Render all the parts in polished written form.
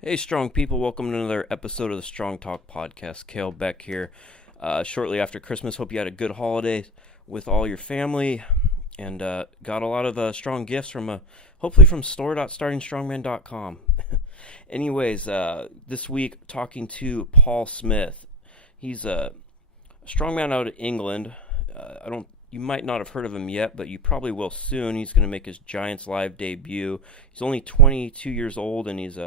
Hey, strong people, welcome to another episode of the Strong Talk podcast. Kalle, Beck here. Shortly after Christmas, hope you had a good holiday with all your family and got a lot of strong gifts from hopefully from store.startingstrongman.com. Anyways, this week talking to Paul Smith. He's a strongman out of England. You might not have heard of him yet, but you probably will soon. He's going to make his Giants Live debut. He's only 22 years old, and he's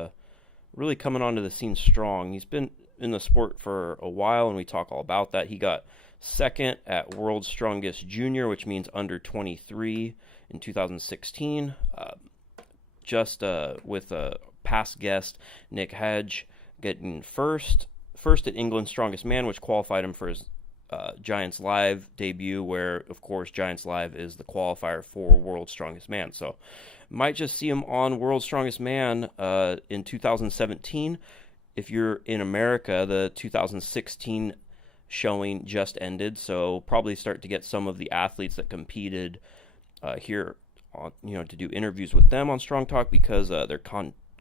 really coming onto the scene strong. He's been in the sport for a while, and we talk all about that. He got second at World's Strongest Junior, which means under 23 in 2016, with a past guest, Nick Hedge, getting first at England's Strongest Man, which qualified him for his Giants Live debut, where, of course, Giants Live is the qualifier for World's Strongest Man. So might just see him on World's Strongest Man in 2017. If you're in America, the 2016 showing just ended, so probably start to get some of the athletes that competed here on, to do interviews with them on Strong Talk, because they're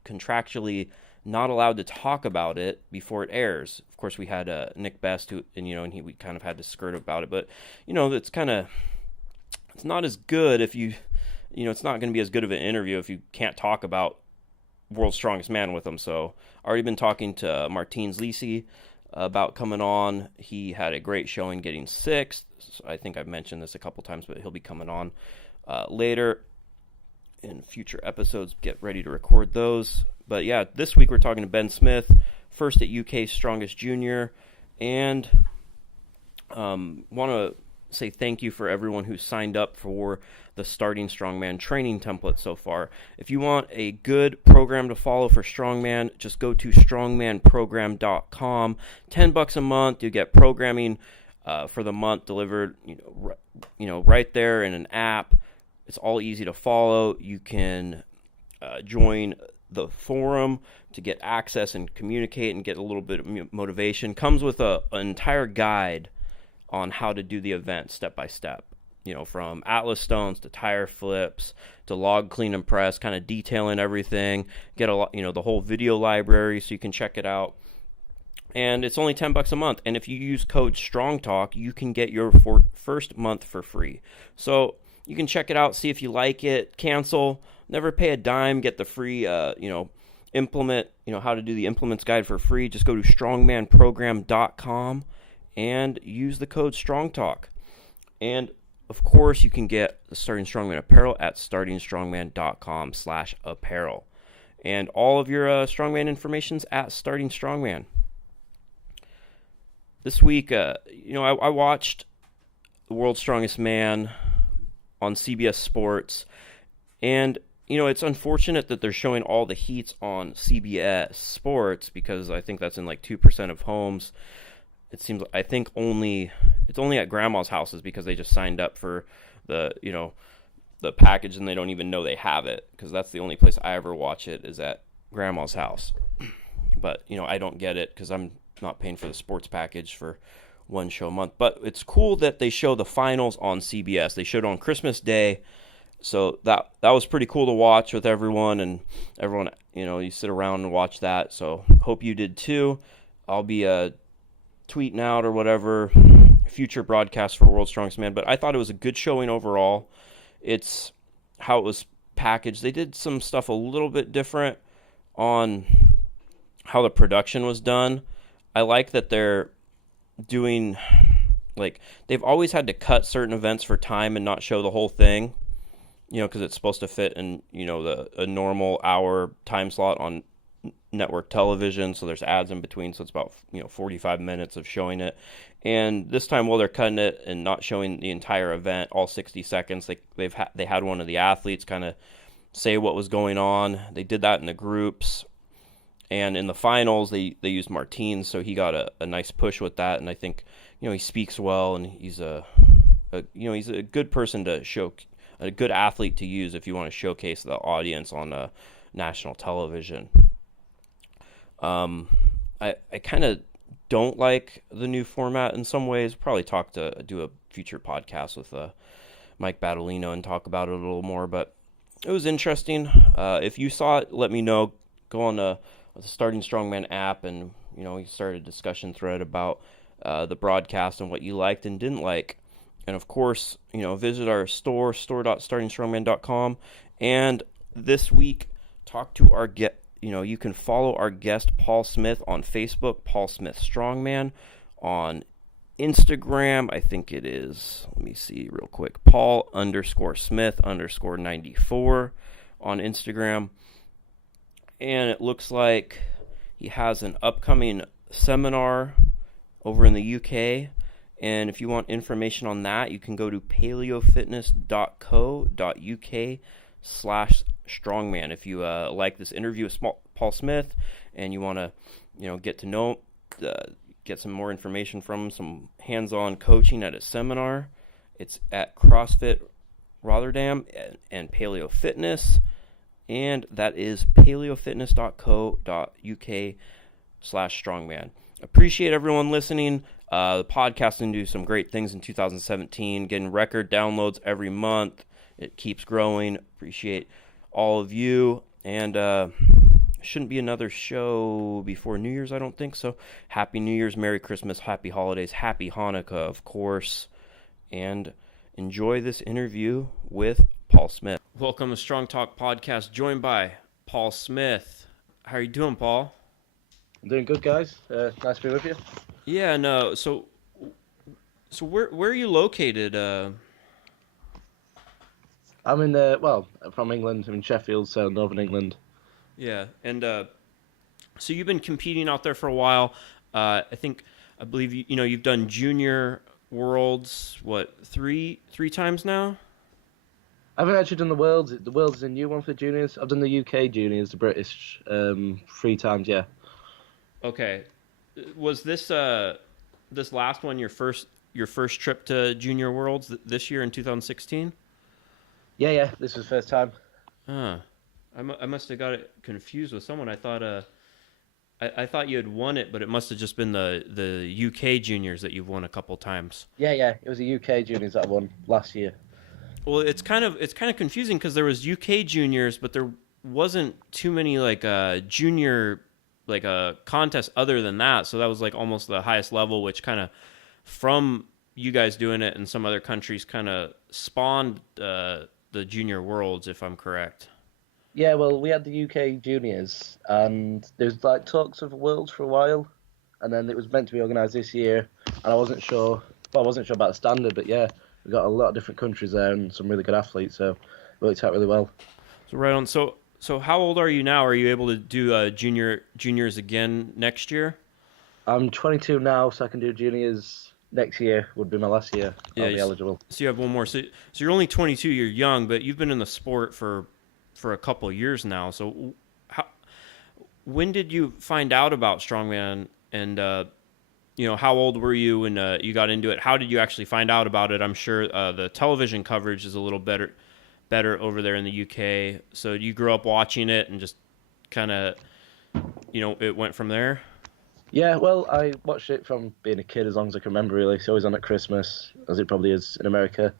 contractually not allowed to talk about it before it airs. Of course, we had Nick Best, we kind of had to skirt about it, but it's not as good if it's not going to be as good of an interview if you can't talk about World's Strongest Man with them. So already been talking to Martins Lisi about coming on. He had a great showing, getting sixth. I think I've mentioned this a couple times, but he'll be coming on later in future episodes. Get ready to record those. But yeah, this week we're talking to Ben Smith, first at UK's Strongest Junior, and want to say thank you for everyone who signed up for the Starting Strongman training template so far. If you want a good program to follow for Strongman, just go to strongmanprogram.com. $10 a month, you get programming for the month delivered, right there in an app. It's all easy to follow. You can join the forum to get access and communicate and get a little bit of motivation. Comes with an entire guide on how to do the event step by step, from Atlas stones to tire flips to log clean and press, kind of detailing everything. Get a lot, the whole video library so you can check it out. And it's only $10 a month. And if you use code StrongTalk, you can get your first month for free. So you can check it out, see if you like it, cancel, never pay a dime, get the free, implement, how to do the implements guide for free. Just go to strongmanprogram.com and use the code StrongTalk. And of course, you can get the Starting Strongman apparel at startingstrongman.com/apparel. And all of your Strongman information's at Starting Strongman. This week, I watched The World's Strongest Man on CBS Sports, and it's unfortunate that they're showing all the heats on CBS Sports, because I think that's in like 2% of homes. It seems, I think it's only at grandma's houses, because they just signed up for the package and they don't even know they have it, because that's the only place I ever watch it, is at grandma's house. But I don't get it because I'm not paying for the sports package for one show a month. But it's cool that they show the finals on CBS. They showed it on Christmas Day, so that was pretty cool to watch with everyone, and everyone, you sit around and watch that. So hope you did too. I'll be tweeting out or whatever future broadcasts for World's Strongest Man, but I thought it was a good showing overall. It's how it was packaged. They did some stuff a little bit different on how the production was done. I like that they're doing, they've always had to cut certain events for time and not show the whole thing, because it's supposed to fit in, a normal hour time slot on network television, so there's ads in between, so it's about 45 minutes of showing it. And this time, while they're cutting it and not showing the entire event, all 60 seconds, they had one of the athletes kind of say what was going on. They did that in the groups, and in the finals they used Martins, so he got a nice push with that. And I think he speaks well, and he's he's a good person to show, a good athlete to use if you want to showcase the audience on national television. I kind of don't like the new format in some ways. Probably do a future podcast with Mike Battolino and talk about it a little more, but it was interesting. If you saw it, let me know. Go on the Starting Strongman app, and we started a discussion thread about the broadcast and what you liked and didn't like. And of course, visit our store.startingstrongman.com. And this week, talk to our guest. You can follow our guest Paul Smith on Facebook, Paul Smith Strongman, on Instagram. I think it is. Let me see real quick. Paul_Smith_94 on Instagram. And it looks like he has an upcoming seminar over in the UK. And if you want information on that, you can go to paleofitness.co.uk/strongman. If you like this interview with Paul Smith and you want to, get to know, get some more information from him, some hands-on coaching at his seminar, it's at CrossFit Rotterdam and Paleo Fitness. And that is paleofitness.co.uk/strongman. Appreciate everyone listening. The podcast can do some great things in 2017, getting record downloads every month. It keeps growing. Appreciate all of you. And shouldn't be another show before New Year's, I don't think so. Happy New Year's, Merry Christmas, Happy Holidays, Happy Hanukkah, of course. And enjoy this interview with Paul Smith. Welcome to Strong Talk Podcast, joined by Paul Smith. How are you doing, Paul? I'm doing good, guys. Nice to be with you. Yeah, no. So where are you located? I'm from England. I'm in Sheffield, so Northern England. Yeah, and so you've been competing out there for a while. I believe you've done junior worlds. What, three times now? I haven't actually done the Worlds. The Worlds is a new one for juniors. I've done the UK juniors, the British, 3 times. Yeah. Okay. Was this this last one your first trip to Junior Worlds this year in 2016? Yeah. This was the first time. I must have got it confused with someone. I thought I thought you had won it, but it must have just been the UK juniors that you've won a couple times. Yeah. It was the UK juniors that I won last year. Well, it's kind of confusing because there was UK juniors, but there wasn't too many junior contests other than that. So that was like almost the highest level, which kind of from you guys doing it in some other countries kind of spawned the junior worlds, if I'm correct. Yeah, well, we had the UK juniors, and there was talks of worlds for a while, and then it was meant to be organised this year, and I wasn't sure. Well, I wasn't sure about the standard, but yeah, we got a lot of different countries there and some really good athletes, so it worked out really well. So right on. So how old are you now? Are you able to do juniors again next year? I'm 22 now, so I can do juniors next year. Would be my last year. Yeah, I'll be eligible. So you have one more. So you're only 22. You're young, but you've been in the sport for a couple of years now. So when did you find out about Strongman? And how old were you when you got into it? How did you actually find out about it? I'm sure the television coverage is a little better over there in the UK. So you grew up watching it and just kind of, it went from there? Yeah, well, I watched it from being a kid as long as I can remember, really. It's always on at Christmas, as it probably is in America.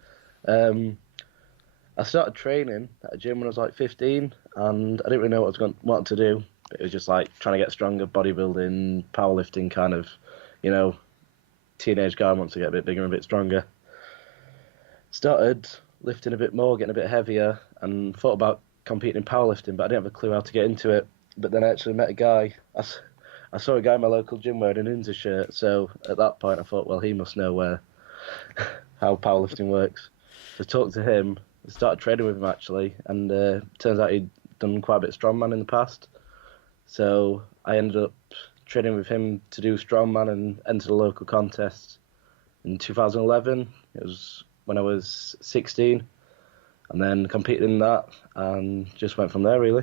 I started training at a gym when I was like 15, and I didn't really know what I was wanting to do. It was just like trying to get stronger, bodybuilding, powerlifting kind of, teenage guy wants to get a bit bigger and a bit stronger. Started lifting a bit more, getting a bit heavier, and thought about competing in powerlifting, but I didn't have a clue how to get into it. But then I actually met a guy. I saw a guy in my local gym wearing an Inza shirt, so at that point I thought, well, he must know how powerlifting works. So I talked to him, I started training with him actually, and turns out he'd done quite a bit of strongman in the past. So I ended up training with him to do strongman and enter the local contest in 2011. It was when I was 16, and then competed in that, and just went from there really.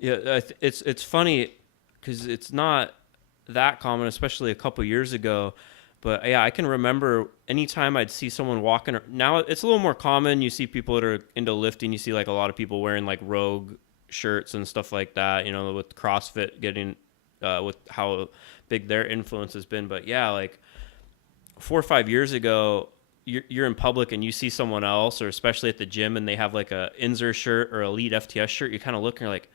Yeah, it's funny because it's not that common, especially a couple years ago. But yeah, I can remember anytime I'd see someone walking. Now it's a little more common. You see people that are into lifting. You see like a lot of people wearing like Rogue shirts and stuff like that. With CrossFit getting with how big their influence has been. But yeah, like 4 or 5 years ago, you're in public and you see someone else, or especially at the gym, and they have like a Inzer shirt or Elite FTS shirt. You kind of look and you're like,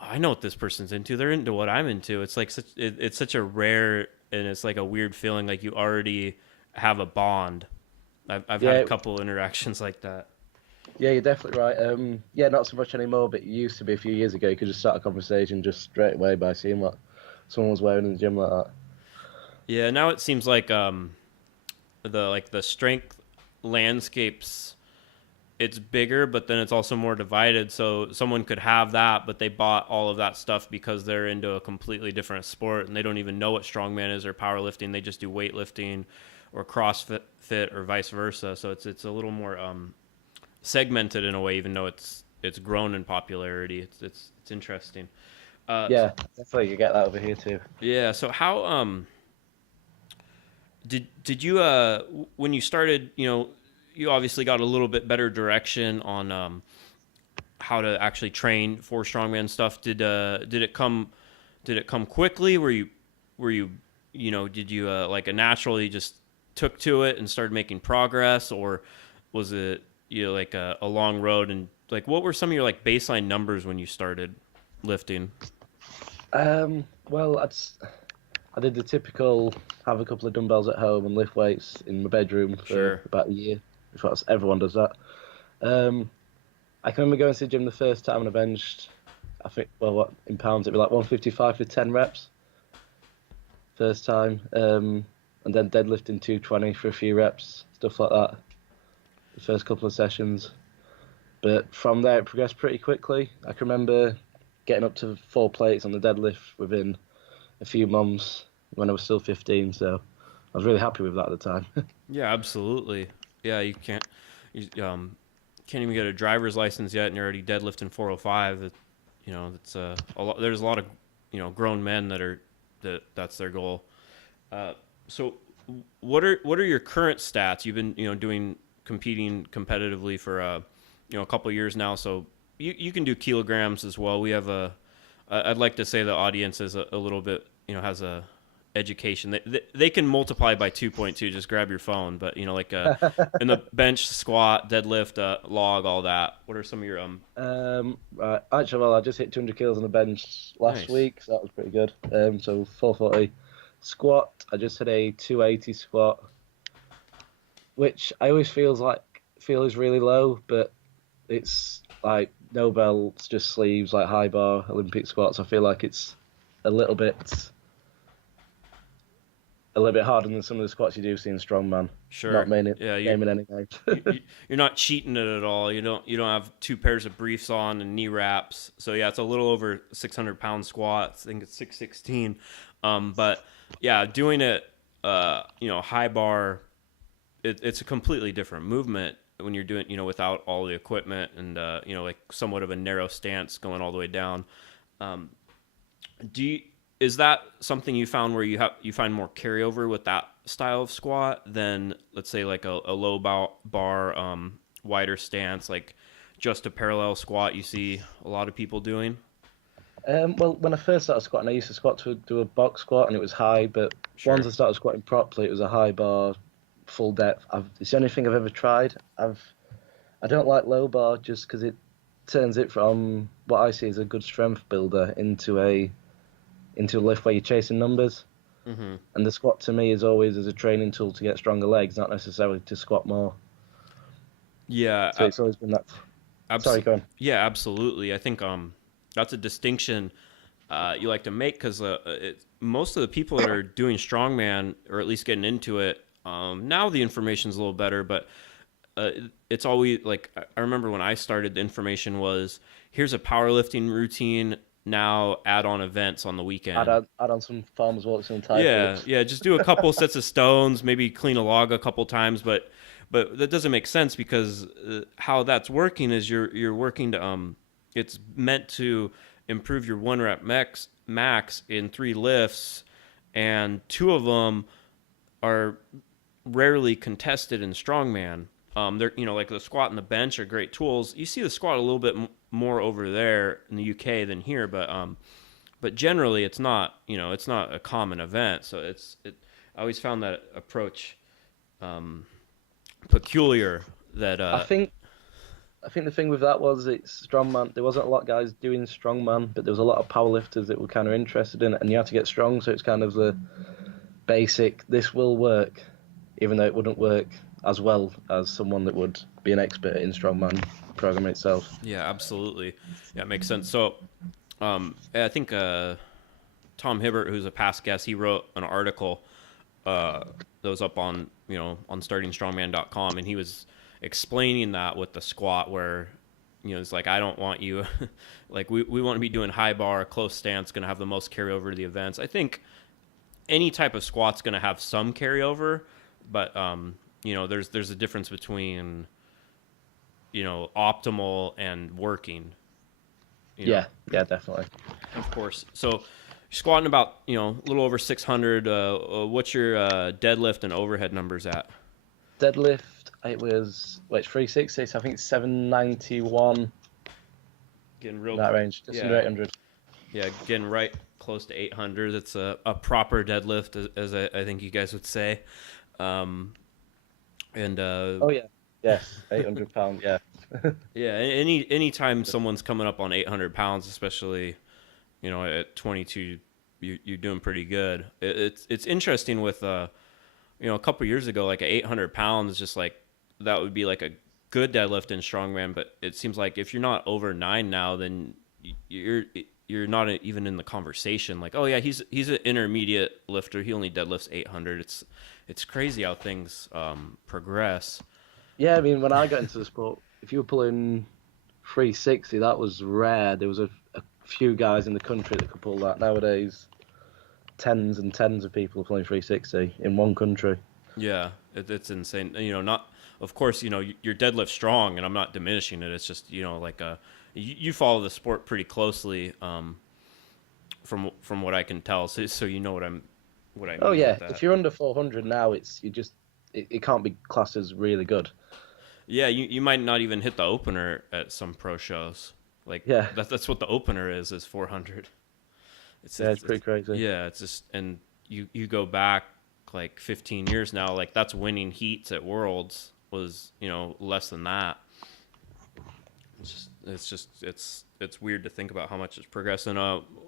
I know what this person's into. They're into what I'm into. It's like it's such a rare, and it's like a weird feeling like you already have a bond. I've had a Yeah, couple interactions like that. yeah, you're definitely right. Yeah, not so much anymore, but it used to be a few years ago. You could just start a conversation just straight away by seeing what someone was wearing in the gym like that. Yeah, now it seems like the strength landscapes, it's bigger, but then it's also more divided. So someone could have that, but they bought all of that stuff because they're into a completely different sport and they don't even know what strongman is or powerlifting. They just do weightlifting or CrossFit fit or vice versa. So it's a little more segmented in a way, even though it's grown in popularity. It's interesting. Uh, Yeah, definitely you get that over here too. yeah. So how did you when you started, you obviously got a little bit better direction on how to actually train for strongman stuff. Did it come quickly? Were you did you like a naturally just took to it and started making progress, or was it like a long road? And like what were some of your like baseline numbers when you started lifting? Well, I did the typical have a couple of dumbbells at home and lift weights in my bedroom for Sure. about a year. In fact, everyone does that. Um, I can remember going to the gym the first time and I benched, I think, well, what in pounds it'd be like 155 for 10 reps first time, and then deadlifting 220 for a few reps, stuff like that. The first couple of sessions, but from there it progressed pretty quickly. I can remember getting up to 4 plates on the deadlift within a few months when I was still 15. So I was really happy with that at the time. Yeah, absolutely. Yeah, you can't even get a driver's license yet, and you're already deadlifting 405. It's a lot. There's a lot of grown men that's their goal. Uh, so, what are your current stats? You've been doing competing competitively for a couple years now, so you can do kilograms as well. We have I'd like to say the audience is a little bit has a education. They can multiply by 2.2. Just grab your phone, but like in the bench, squat, deadlift, log, all that. What are some of your Right, actually, well, I just hit 200 kilos on the bench last nice? week, so that was pretty good. So 440 squat. I just had a 280 squat, which I always feel is really low, but it's like no belts, just sleeves, like high bar Olympic squats. I feel like it's a little bit a little bit harder than some of the squats you do see in strongman. Sure. Not naming Yeah, naming any names. you're not cheating it at all. You don't have two pairs of briefs on and knee wraps. So yeah, it's a little over 600 pound squat. I think it's 616. But yeah, doing it high bar, it's a completely different movement when you're doing without all the equipment and like somewhat of a narrow stance going all the way down. Um, do you, is that something you found where you find more carryover with that style of squat than let's say like a low bar wider stance, like just a parallel squat you see a lot of people doing? Well, when I first started squatting, I used to squat to do a box squat, and it was high. But once Sure. I started squatting properly, it was a high bar, full depth. It's the only thing I've ever tried. I don't like low bar just because it turns it from what I see as a good strength builder into a lift where you're chasing numbers. Hmm. And the squat to me is always as a training tool to get stronger legs, not necessarily to squat more. Yeah. So it's always been that. Abs- Sorry, go on. yeah, absolutely. I think that's a distinction you like to make because most of the people that are doing strongman or at least getting into it now the information's a little better, but uh, it's always like I remember when I started, the information was here's a powerlifting routine. Now add on events on the weekend. Add on some farmers walks and Thai Yeah, flips. yeah. Just do a couple sets of stones, maybe clean a log a couple times, but that doesn't make sense because how that's working is you're working to it's meant to improve your one rep max in three lifts, and two of them are rarely contested in strongman. They're like the squat and the bench are great tools. You see the squat a little bit more over there in the UK than here, but generally it's not a common event. So I always found that approach um, peculiar. That I think I think the thing with that was it's strongman. There wasn't a lot of guys doing strongman, but there was a lot of powerlifters that were kind of interested in it, and you had to get strong. So it's kind of the basic. This will work, even though it wouldn't work as well as someone that would be an expert in strongman programming itself. Yeah, absolutely. Yeah, it makes sense. So, I think Tom Hibbert, who's a past guest, he wrote an article that was up on on startingstrongman.com, and he was explaining that with the squat, where it's like, I don't want you like we want to be doing high bar, close stance, going to have the most carryover to the events. I think any type of squat's going to have some carryover, but there's a difference between optimal and working. Yeah, definitely. Of course. So you're squatting about a little over 600. What's your deadlift and overhead numbers at? Deadlift, it's 360, so I think it's 791. Getting real That range, just under 800. Yeah, getting right close to 800. That's a proper deadlift, as I think you guys would say. Oh yeah, yes, 800 pound, yeah. Yeah, any time someone's coming up on 800 pounds, especially at 22, you're doing pretty good. It's interesting with a couple years ago, like 800 pounds, just like that would be like a good deadlift in strongman, but it seems like if you're not over 9 now, then you're not even in the conversation. Like, oh yeah, he's an intermediate lifter, he only deadlifts 800. It's crazy how things progress. Yeah, I mean, when I got into the sport, if you were pulling 360, that was rare. There was a few guys in the country that could pull that. Nowadays, tens and tens of people are pulling 360 in one country. Yeah, it's insane. Not, of course, your deadlift's strong, and I'm not diminishing it. It's just, like you follow the sport pretty closely, from what I can tell. So you know what I mean. Oh yeah, with that. if you're under 400 now, it can't be classed as really good. Yeah, you might not even hit the opener at some pro shows. Like, yeah, that's what the opener is 400. It's pretty crazy. Yeah, it's just, and you go back like 15 years now, like that's winning heats at Worlds was less than that. It's weird to think about how much it's progressing.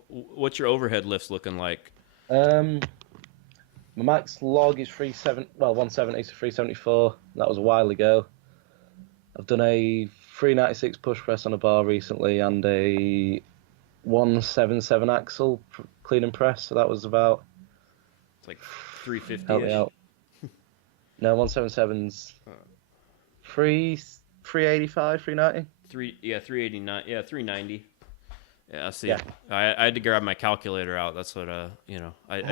What's your overhead lifts looking like? My max log is 170 to 374. That was a while ago. I've done a 396 push press on a bar recently and a 177 axle clean and press. So that was about, it's like 350. Help me out. No, 177's 385, 390. 389. Yeah, 390. Yeah, see, yeah. I had to grab my calculator out. That's what I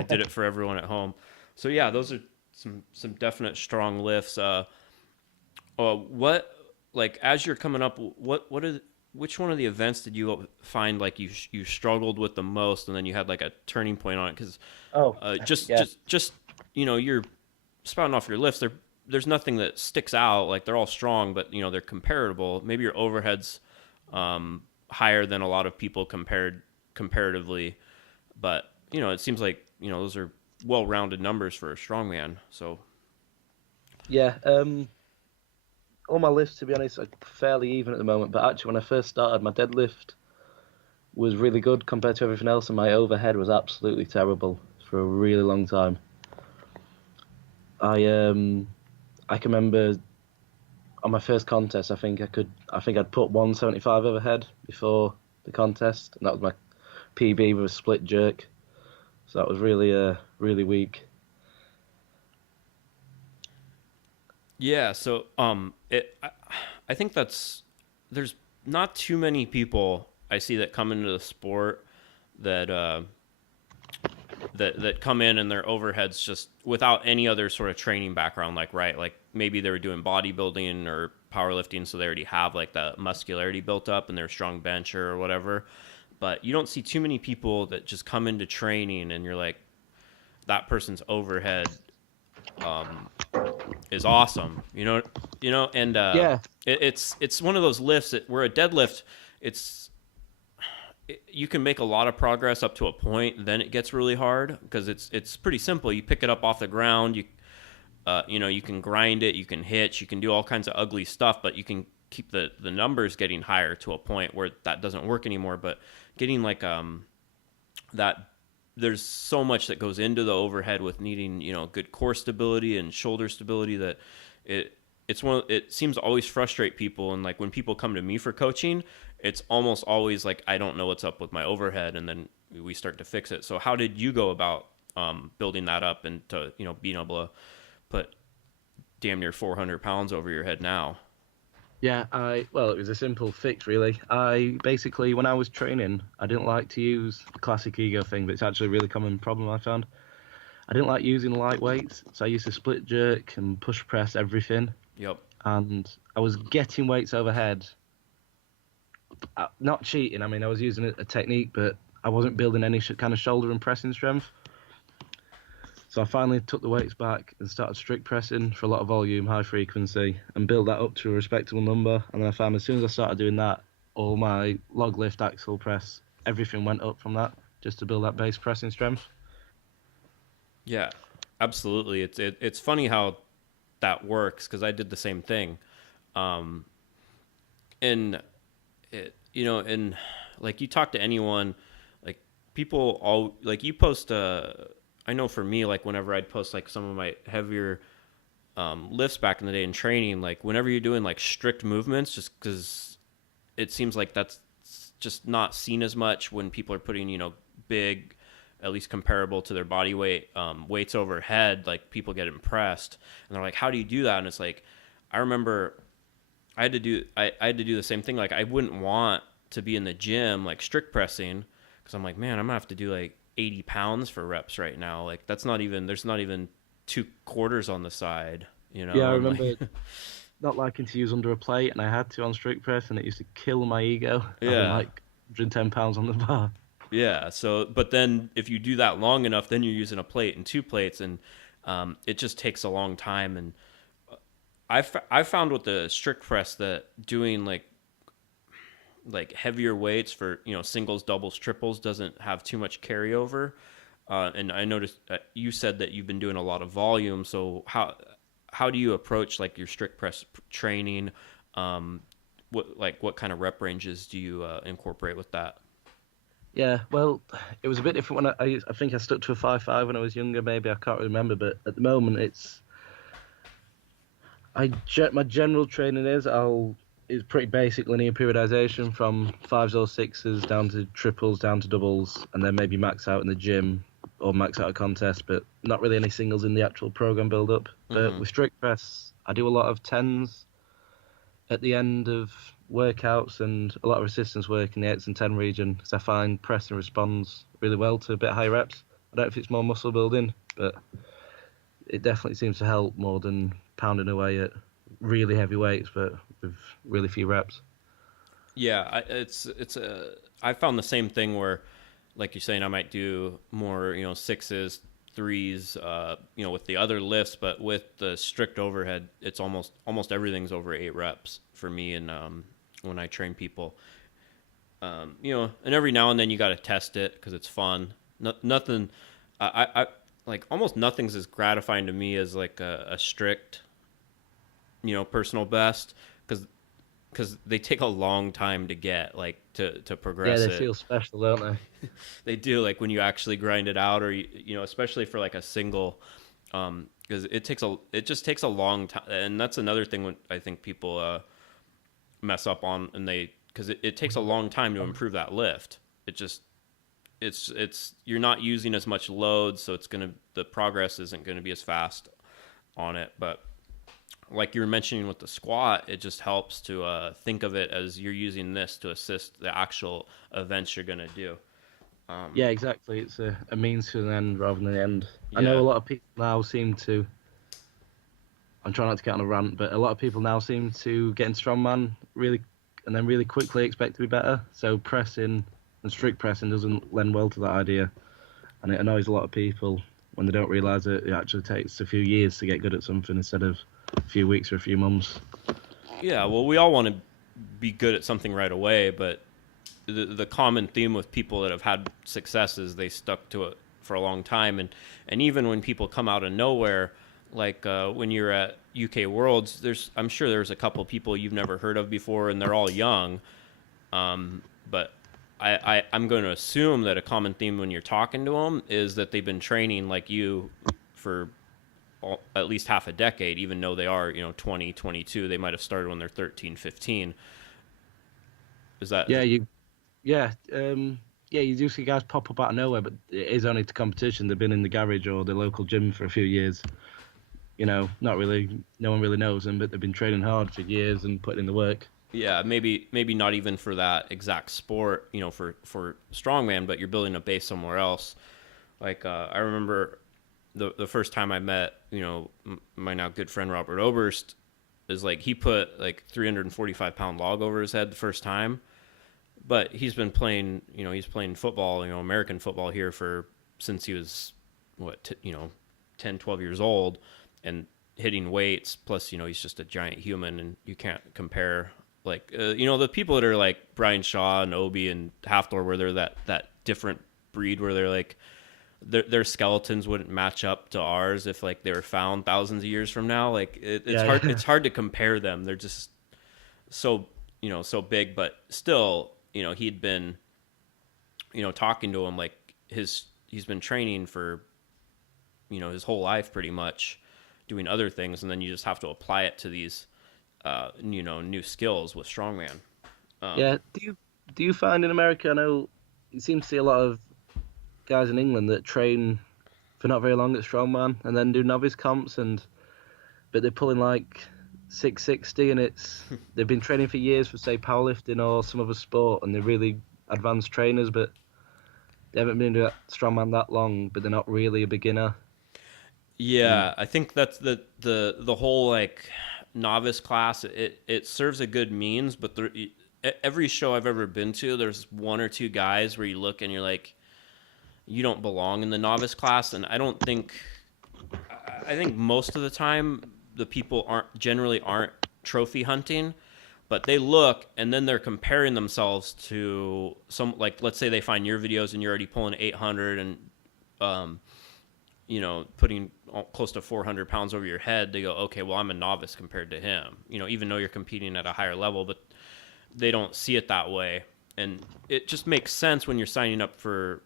did it for everyone at home. So yeah, those are some definite strong lifts. What, like, as you're coming up, which one of the events did you find like you struggled with the most, and then you had like a turning point on it? Because just you're spouting off your lifts. There's nothing that sticks out. Like, they're all strong, but they're comparable. Maybe your overhead's higher than a lot of people comparatively, but it seems like those are well-rounded numbers for a strongman. So yeah, all my lifts, to be honest, are fairly even at the moment. But actually, when I first started, my deadlift was really good compared to everything else, and my overhead was absolutely terrible for a really long time. I can remember on my first contest, I think I'd put 175 overhead before the contest, and that was my PB with a split jerk. So that was really weak. Yeah, so I think there's not too many people I see that come into the sport that come in and their overheads just without any other sort of training background, like maybe they were doing bodybuilding or powerlifting, so they already have like the muscularity built up and they're a strong bencher or whatever. But you don't see too many people that just come into training and you're like, that person's overhead is awesome, and it's one of those lifts where a deadlift, you can make a lot of progress up to a point, then it gets really hard because it's pretty simple. You pick it up off the ground, you can grind it, you can hitch, you can do all kinds of ugly stuff, but you can keep the numbers getting higher to a point where that doesn't work anymore. But getting like that, there's so much that goes into the overhead with needing, you know, good core stability and shoulder stability that it seems to always frustrate people. And like when people come to me for coaching, it's almost always like I don't know what's up with my overhead, and then we start to fix it. So how did you go about building that up and to, you know, being able to put damn near 400 pounds over your head now? Yeah, well, it was a simple fix, really. I basically, when I was training, I didn't like to use the classic ego thing, but it's actually a really common problem I found. I didn't like using light weights, so I used to split jerk and push press everything, Yep. and I was getting weights overhead. Not cheating, I mean, I was using a technique, but I wasn't building any kind of shoulder and pressing strength. So I finally took the weights back and started strict pressing for a lot of volume, high frequency, and built that up to a respectable number. And then I found as soon as I started doing that, all my log lift, axle press, everything went up from that, just to build that base pressing strength. Yeah, absolutely. It's funny how that works, because I did the same thing. And it, you know, and like you talk to anyone, like people all like you post I know for me, like whenever I'd post like some of my heavier lifts back in the day in training, like whenever you're doing like strict movements, just because it seems like that's just not seen as much when people are putting, you know, big, at least comparable to their body weight, weights overhead, like people get impressed and they're like, how do you do that? And it's like, I remember I had to do the same thing. Like I wouldn't want to be in the gym, like strict pressing, because I'm like, man, I'm gonna have to do like 80 pounds for reps right now. Like there's not even 2 quarters on the side, you know? Yeah, I I'm remember like, not liking to use under a plate, and I had to on strict press, and it used to kill my ego, having yeah. like 110 pounds on the bar. Yeah. So, but then if you do that long enough, then you're using a plate and 2 plates, and it just takes a long time. And I found with the strict press that doing like heavier weights for, you know, singles, doubles, triples doesn't have too much carryover. And I noticed you said that you've been doing a lot of volume. So how do you approach like your strict press training? What kind of rep ranges do you incorporate with that? Yeah, well, it was a bit different when I think I stuck to a 5.5 when I was younger. Maybe I can't remember, but at the moment my general training is pretty basic linear periodization from 5s or 6s down to triples, down to doubles, and then maybe max out in the gym or max out a contest, but not really any singles in the actual program build up. But with strict press, I do a lot of 10s at the end of workouts and a lot of resistance work in the 8s and 10 region, because I find pressing responds really well to a bit higher reps. I don't know if it's more muscle building, but it definitely seems to help more than pounding away at really heavy weights, but with really few reps. Yeah, I found the same thing where, like you're saying, I might do more, you know, 6s, 3s, you know, with the other lifts, but with the strict overhead, it's almost everything's over 8 reps for me. And when I train people, you know, and every now and then you got to test it because it's fun. Nothing, I like almost nothing's as gratifying to me as like a strict, you know, personal best, because they take a long time to get, like to progress. Yeah, they feel special, don't they? They do, like when you actually grind it out, or you know, especially for like a single, because it just takes a long time. And that's another thing when I think people mess up on, and because it takes a long time to improve that lift. It's you're not using as much load, so the progress isn't gonna be as fast on it. But like you were mentioning with the squat, it just helps to think of it as you're using this to assist the actual events you're gonna do. Yeah, exactly. It's a means to an end rather than the end. I Yeah. know a lot of people now seem to. I'm trying not to get on a rant, but a lot of people now seem to get in strongman really quickly expect to be better. So pressing and strict pressing doesn't lend well to that idea, and it annoys a lot of people when they don't realise that it actually takes a few years to get good at something instead of a few weeks or a few months. Yeah, well, we all want to be good at something right away, but the common theme with people that have had success is they stuck to it for a long time. And even when people come out of nowhere, like when you're at UK Worlds, I'm sure there's a couple people you've never heard of before, and they're all young. But I'm going to assume that a common theme when you're talking to them is that they've been training like you for at least half a decade, even though they are, 20, 22. They might have started when they're 13, 15. Is that? Yeah, yeah, yeah. You do see guys pop up out of nowhere, but it is only to competition. They've been in the garage or the local gym for a few years. Not really. No one really knows them, but they've been training hard for years and putting in the work. Yeah, maybe not even for that exact sport, for strongman, but you're building a base somewhere else. Like I remember the first time I met, my now good friend Robert Oberst, is like he put like 345-pound log over his head the first time, but he's been playing, he's playing football, American football here since he was 10, 12 years old, and hitting weights. Plus, he's just a giant human, and you can't compare. Like, the people that are like Brian Shaw and Obi and Hafthor, where they're that different breed, where they're like their skeletons wouldn't match up to ours if like they were found thousands of years from now. Like it's hard. It's hard to compare them. They're just so so big, but still, he'd been talking to him like he's been training for his whole life pretty much, doing other things, and then you just have to apply it to these new skills with strongman. Yeah. Do you find in America? I know you seem to see a lot of guys in England that train for not very long at strongman and then do novice comps, but they're pulling like 660, and they've been training for years for say powerlifting or some other sport, and they're really advanced trainers, but they haven't been doing strongman that long, but they're not really a beginner. Yeah, I think that's the whole like novice class. It serves a good means, but every show I've ever been to, there's one or two guys where you look and you're like, you don't belong in the novice class. And I think most of the time the people aren't trophy hunting, but they look and then they're comparing themselves to some, like, let's say they find your videos and you're already pulling 800 and putting close to 400 pounds over your head. They go, okay, well, I'm a novice compared to him, even though you're competing at a higher level, but they don't see it that way. And it just makes sense when you're signing up for,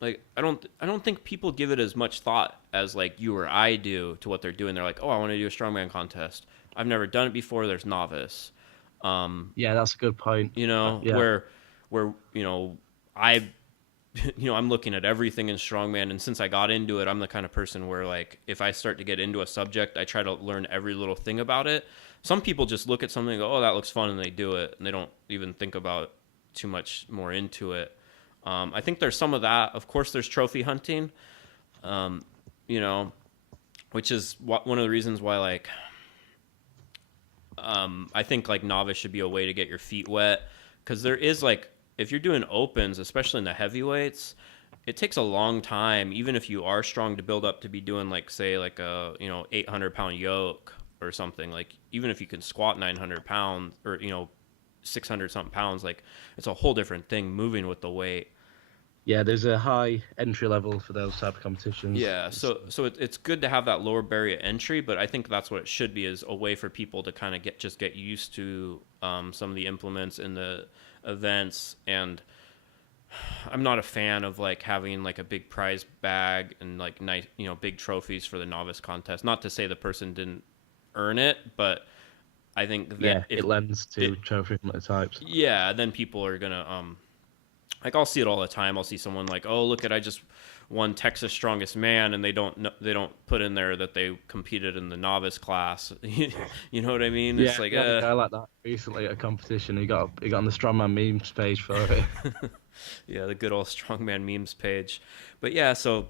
like, I don't think people give it as much thought as like you or I do to what they're doing. They're like, oh, I want to do a strongman contest. I've never done it before. There's novice. Yeah, that's a good point. Yeah. Where I I'm looking at everything in strongman, and since I got into it, I'm the kind of person where, like, if I start to get into a subject, I try to learn every little thing about it. Some people just look at something and go, oh, that looks fun, and they do it, and they don't even think about too much more into it. I think there's some of that. Of course, there's trophy hunting, which is one of the reasons why, like, I think like novice should be a way to get your feet wet, because there is, like, if you're doing opens, especially in the heavyweights, it takes a long time, even if you are strong, to build up to be doing, like, say, like a 800-pound yoke or something. Like, even if you can squat 900 pounds or 600 something pounds, like, it's a whole different thing moving with the weight. Yeah, there's a high entry level for those type of competitions. Yeah, so it's good to have that lower barrier entry, but I think that's what it should be, is a way for people to kind of get used to some of the implements in the events. And I'm not a fan of like having like a big prize bag and like nice, big trophies for the novice contest. Not to say the person didn't earn it, but I think that it lends to trophy types. Yeah, then people are gonna like, I'll see it all the time. I'll see someone like, oh, look at, I just won Texas Strongest Man, and they don't put in there that they competed in the novice class. You know what I mean? Yeah, it's like, a guy like that recently at a competition. He got on the Strongman memes page for it. Yeah, the good old Strongman memes page. But yeah, so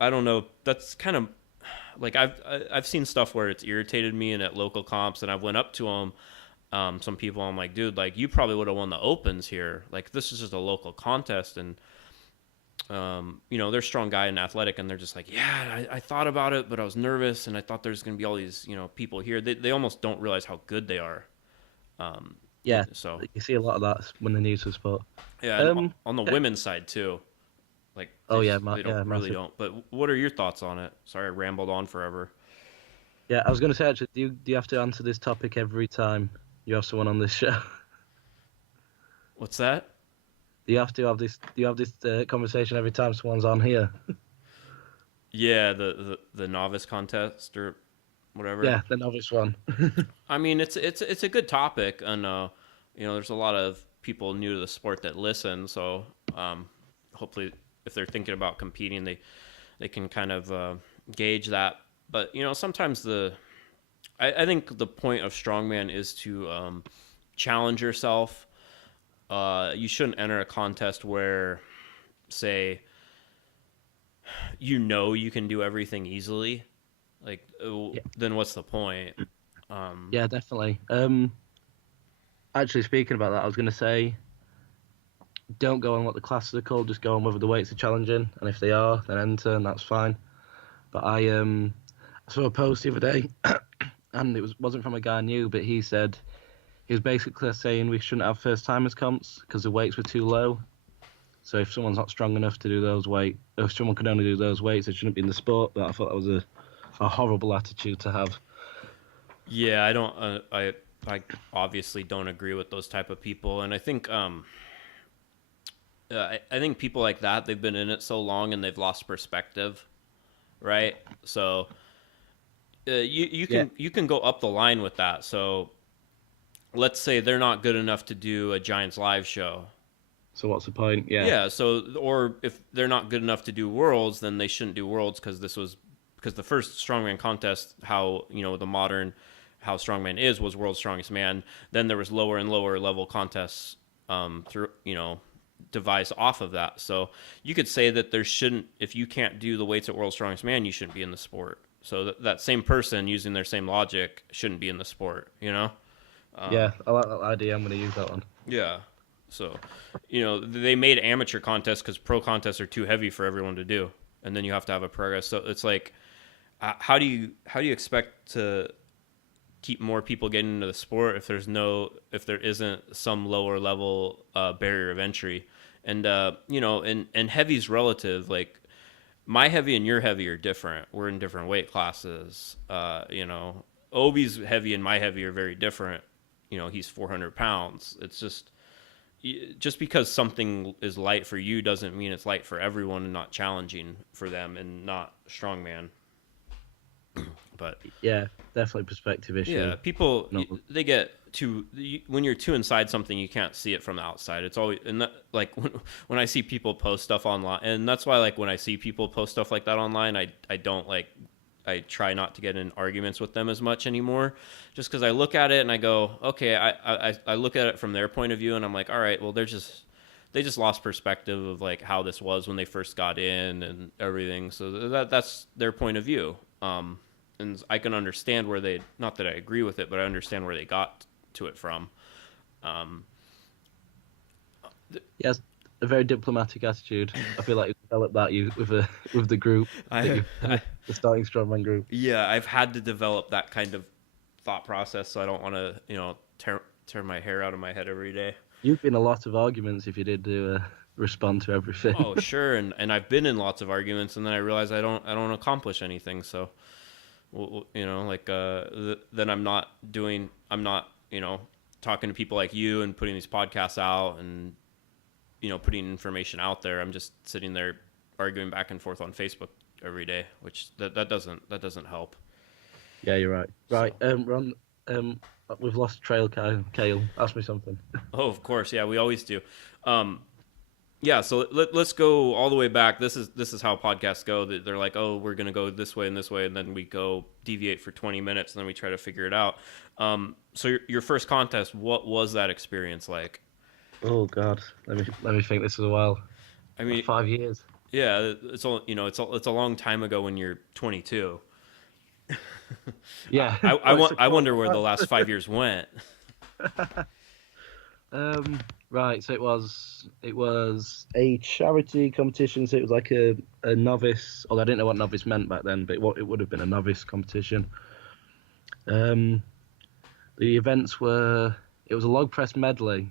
I don't know. That's kind of like, I've seen stuff where it's irritated me, and at local comps, and I've went up to them. Some people, I'm like, dude, like, you probably would have won the opens here. Like, this is just a local contest. And, they're a strong guy and athletic, and they're just like, yeah, I thought about it, but I was nervous, and I thought there's going to be all these, people here. They almost don't realize how good they are. Yeah, so you see a lot of that when they're new to the sport. Yeah, on the women's side, too. Like, they really don't. But what are your thoughts on it? Sorry, I rambled on forever. Yeah, I was going to say actually, do you have to answer this topic every time you have someone on this show? What's that? Do you have to have this? Do you have this conversation every time someone's on here? Yeah, the novice contest or whatever. Yeah, the novice one. I mean, it's a good topic, and there's a lot of people new to the sport that listen. So hopefully, if they're thinking about competing, they can kind of gauge that. But sometimes I think the point of strongman is to challenge yourself. You shouldn't enter a contest where, say, you can do everything easily. Like, Yeah, then what's the point? yeah, definitely. Actually, speaking about that, I was going to say, don't go on what the classes are called. Just go on whether the weights are challenging, and if they are, then enter, and that's fine. But I saw a post the other day, and wasn't from a guy I knew, but he was basically saying we shouldn't have first timers comps because the weights were too low. So if someone's not strong enough to do those weights, if someone can only do those weights, they shouldn't be in the sport. But I thought that was a horrible attitude to have. Yeah, I don't. I obviously don't agree with those type of people, and I think I think people like that, they've been in it so long and they've lost perspective, right? So you Yeah. can go up the line with that. So let's say they're not good enough to do a Giants live show. So what's the point? Yeah. Yeah. So or if they're not good enough to do Worlds, then they shouldn't do Worlds because the first strongman contest, how the modern how strongman was World's Strongest Man. Then there was lower and lower level contests through devised off of that. So you could say that there shouldn't, if you can't do the weights at World's Strongest Man, you shouldn't be in the sport. So that same person using their same logic shouldn't be in the sport. Yeah, I like that idea. I'm going to use that one. Yeah. So, they made amateur contests because pro contests are too heavy for everyone to do, and then you have to have a progress. So it's like, how do you expect to keep more people getting into the sport if there isn't some lower level barrier of entry? And and heavy's relative. Like my heavy and your heavy are different. We're in different weight classes. Obi's heavy and my heavy are very different. He's 400 pounds. It's just because something is light for you doesn't mean it's light for everyone and not challenging for them and not strongman. But Yeah, definitely perspective issue. yeah, people No. they get too when you're too inside something, you can't see it from the outside. It's always and that, like when I see people post stuff online, and that's why like when I see people post stuff like that online, I don't like. I try not to get in arguments with them as much anymore, just because I look at it and I go, okay, I look at it from their point of view, and I'm like, all right, well, they just lost perspective of like how this was when they first got in and everything. So that's their point of view. And I can understand where not that I agree with it, but I understand where they got to it from. Yes, a very diplomatic attitude. I feel like you developed that with the group, I the starting strongman group. Yeah, I've had to develop that kind of thought process, so I don't want to, tear my hair out of my head every day. You've been a lot of arguments if you did respond to everything. Oh, sure, and I've been in lots of arguments, and then I realize I don't accomplish anything. So, then I'm not talking to people like you and putting these podcasts out and putting information out there. I'm just sitting there arguing back and forth on Facebook every day, which that doesn't help. Yeah, you're right. Right, So. Ron. We've lost trail. Kale, ask me something. Oh, of course, yeah, we always do. Yeah, so let's go all the way back. This is how podcasts go. They're like, oh, we're gonna go this way, and then we go deviate for 20 minutes, and then we try to figure it out. So your first contest, what was that experience like? Oh God, let me think. This was a while. I mean, 5 years. yeah, it's a long time ago when you're 22. Yeah. I wonder where the last 5 years went. Right. So it was a charity competition. So it was like a novice. Although I didn't know what novice meant back then, but it would have been a novice competition. The events were. It was a log press medley,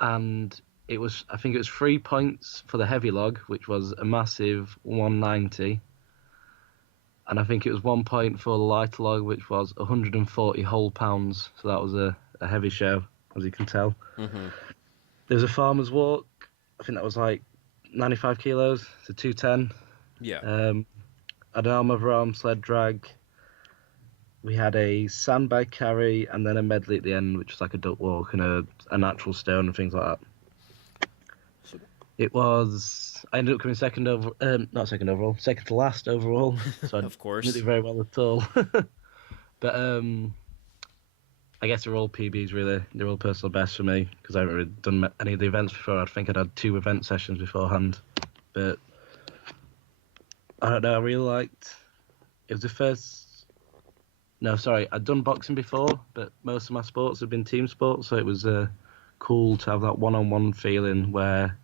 and I think it was 3 points for the heavy log, which was a massive 190. and I think it was 1 point for the lighter log, which was 140 whole pounds. So that was a heavy show, as you can tell. Mm-hmm. There's a farmer's walk. I think that was like 95 kilos to 210. Yeah. An arm over arm sled drag. We had a sandbag carry and then a medley at the end, which was like a duck walk and a natural stone and things like that. I ended up coming second to last overall. So Of course. I didn't do very well at all. But I guess they're all PBs really. They're all personal bests for me because I haven't really done any of the events before. I think I'd had 2 event sessions beforehand. But I don't know, I really liked... It was the first... No, sorry, I'd done boxing before, but most of my sports have been team sports, so it was cool to have that one-on-one feeling where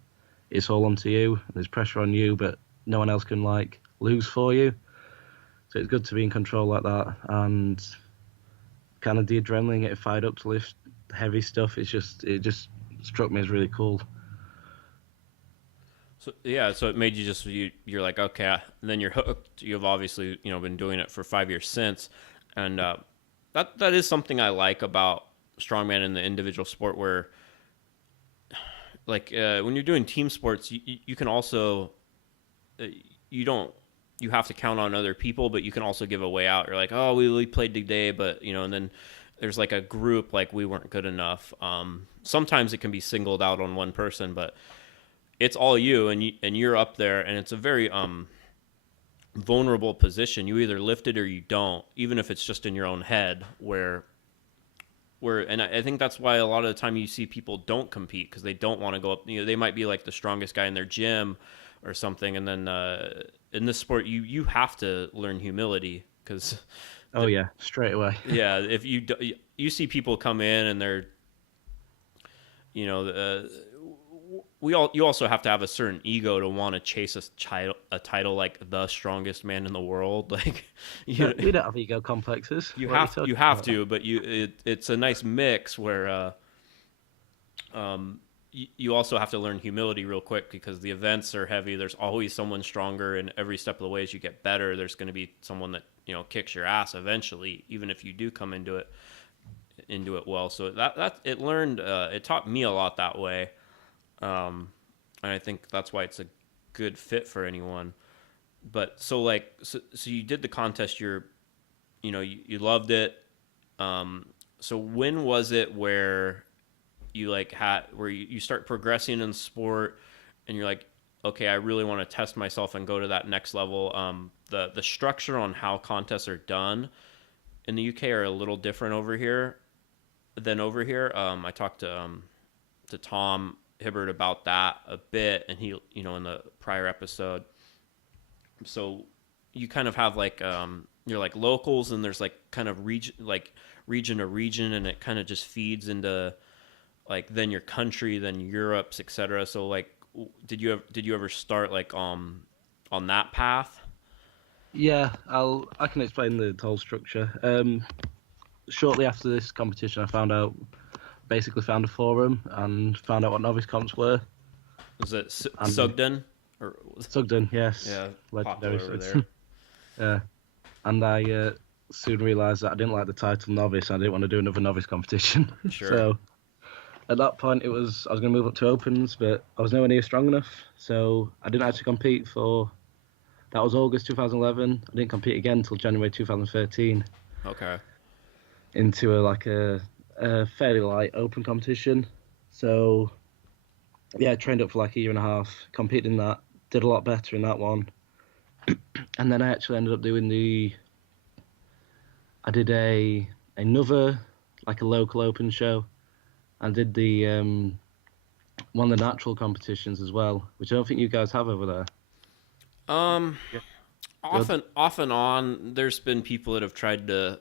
it's all onto you, and there's pressure on you, but no one else can, like, lose for you. So it's good to be in control like that, and kind of the adrenaline, getting fired up to lift heavy stuff, it just struck me as really cool. So yeah, so it made you just you're like, okay, and then you're hooked. You've obviously been doing it for 5 years since, and that is something I like about strongman in the individual sport, where like when you're doing team sports, you can also you have to count on other people, but you can also give a way out. You're like, oh, we played today, but and then there's like a group, like we weren't good enough. Sometimes it can be singled out on one person, but it's all you, and you're up there, and it's a very vulnerable position. You either lift it or you don't, even if it's just in your own head. And I think that's why a lot of the time you see people don't compete because they don't want to go up. They might be like the strongest guy in their gym or something, and then in this sport you have to learn humility because. Oh yeah, straight away. Yeah, if you see people come in and they're, you also have to have a certain ego to want to chase a title like the strongest man in the world. Like, We don't have ego complexes. you have to, but it's a nice mix where you also have to learn humility real quick because the events are heavy. There's always someone stronger, and every step of the way as you get better, there's going to be someone that kicks your ass eventually, even if you do come into it well. So it taught me a lot that way. And I think that's why it's a good fit for anyone. But so you did the contest, you loved it. So when was it where you you start progressing in sport and you're like, okay, I really want to test myself and go to that next level? The structure on how contests are done in the UK are a little different over here than over here. I talked to Tom Hibbert about that a bit, and he, in the prior episode. So you kind of have you're like locals, and there's like kind of region to region, and it kind of just feeds into then your country, then Europe's, etc. So did you ever start on that path? Yeah, I can explain the whole structure. Shortly after this competition, I basically found a forum and found out what novice comps were. Was it Sugden? Sugden, yes. Yeah, legendary popular over there. Yeah, and I soon realised that I didn't like the title novice. And I didn't want to do another novice competition. Sure. So at that point, I was going to move up to opens, but I was nowhere near strong enough. So I didn't actually compete that was August 2011. I didn't compete again until January 2013. Okay. Into a fairly light open competition. So yeah, I trained up for a year and a half, competed in that, did a lot better in that one. And then I actually ended up doing I did another a local open show. I did the one of the natural competitions as well, which I don't think you guys have over there. Off and on, there's been people that have tried to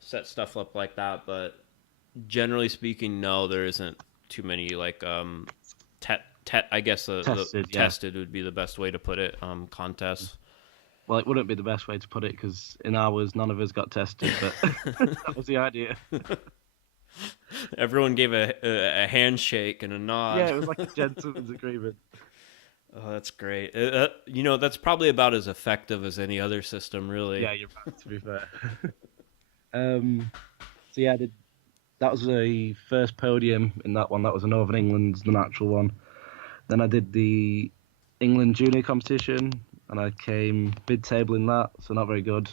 set stuff up like that, but generally speaking, no, there isn't too many I guess tested would be the best way to put it. Contests. Well, it wouldn't be the best way to put it because in ours, none of us got tested, but that was the idea. Everyone gave a handshake and a nod. Yeah, it was like a gentleman's agreement. Oh, that's great. That's probably about as effective as any other system, really. Yeah, you're right. To be fair. um, so yeah, I did. That was the first podium in that one. That was in Northern England, the natural one. Then I did the England junior competition, and I came mid-table in that, so not very good.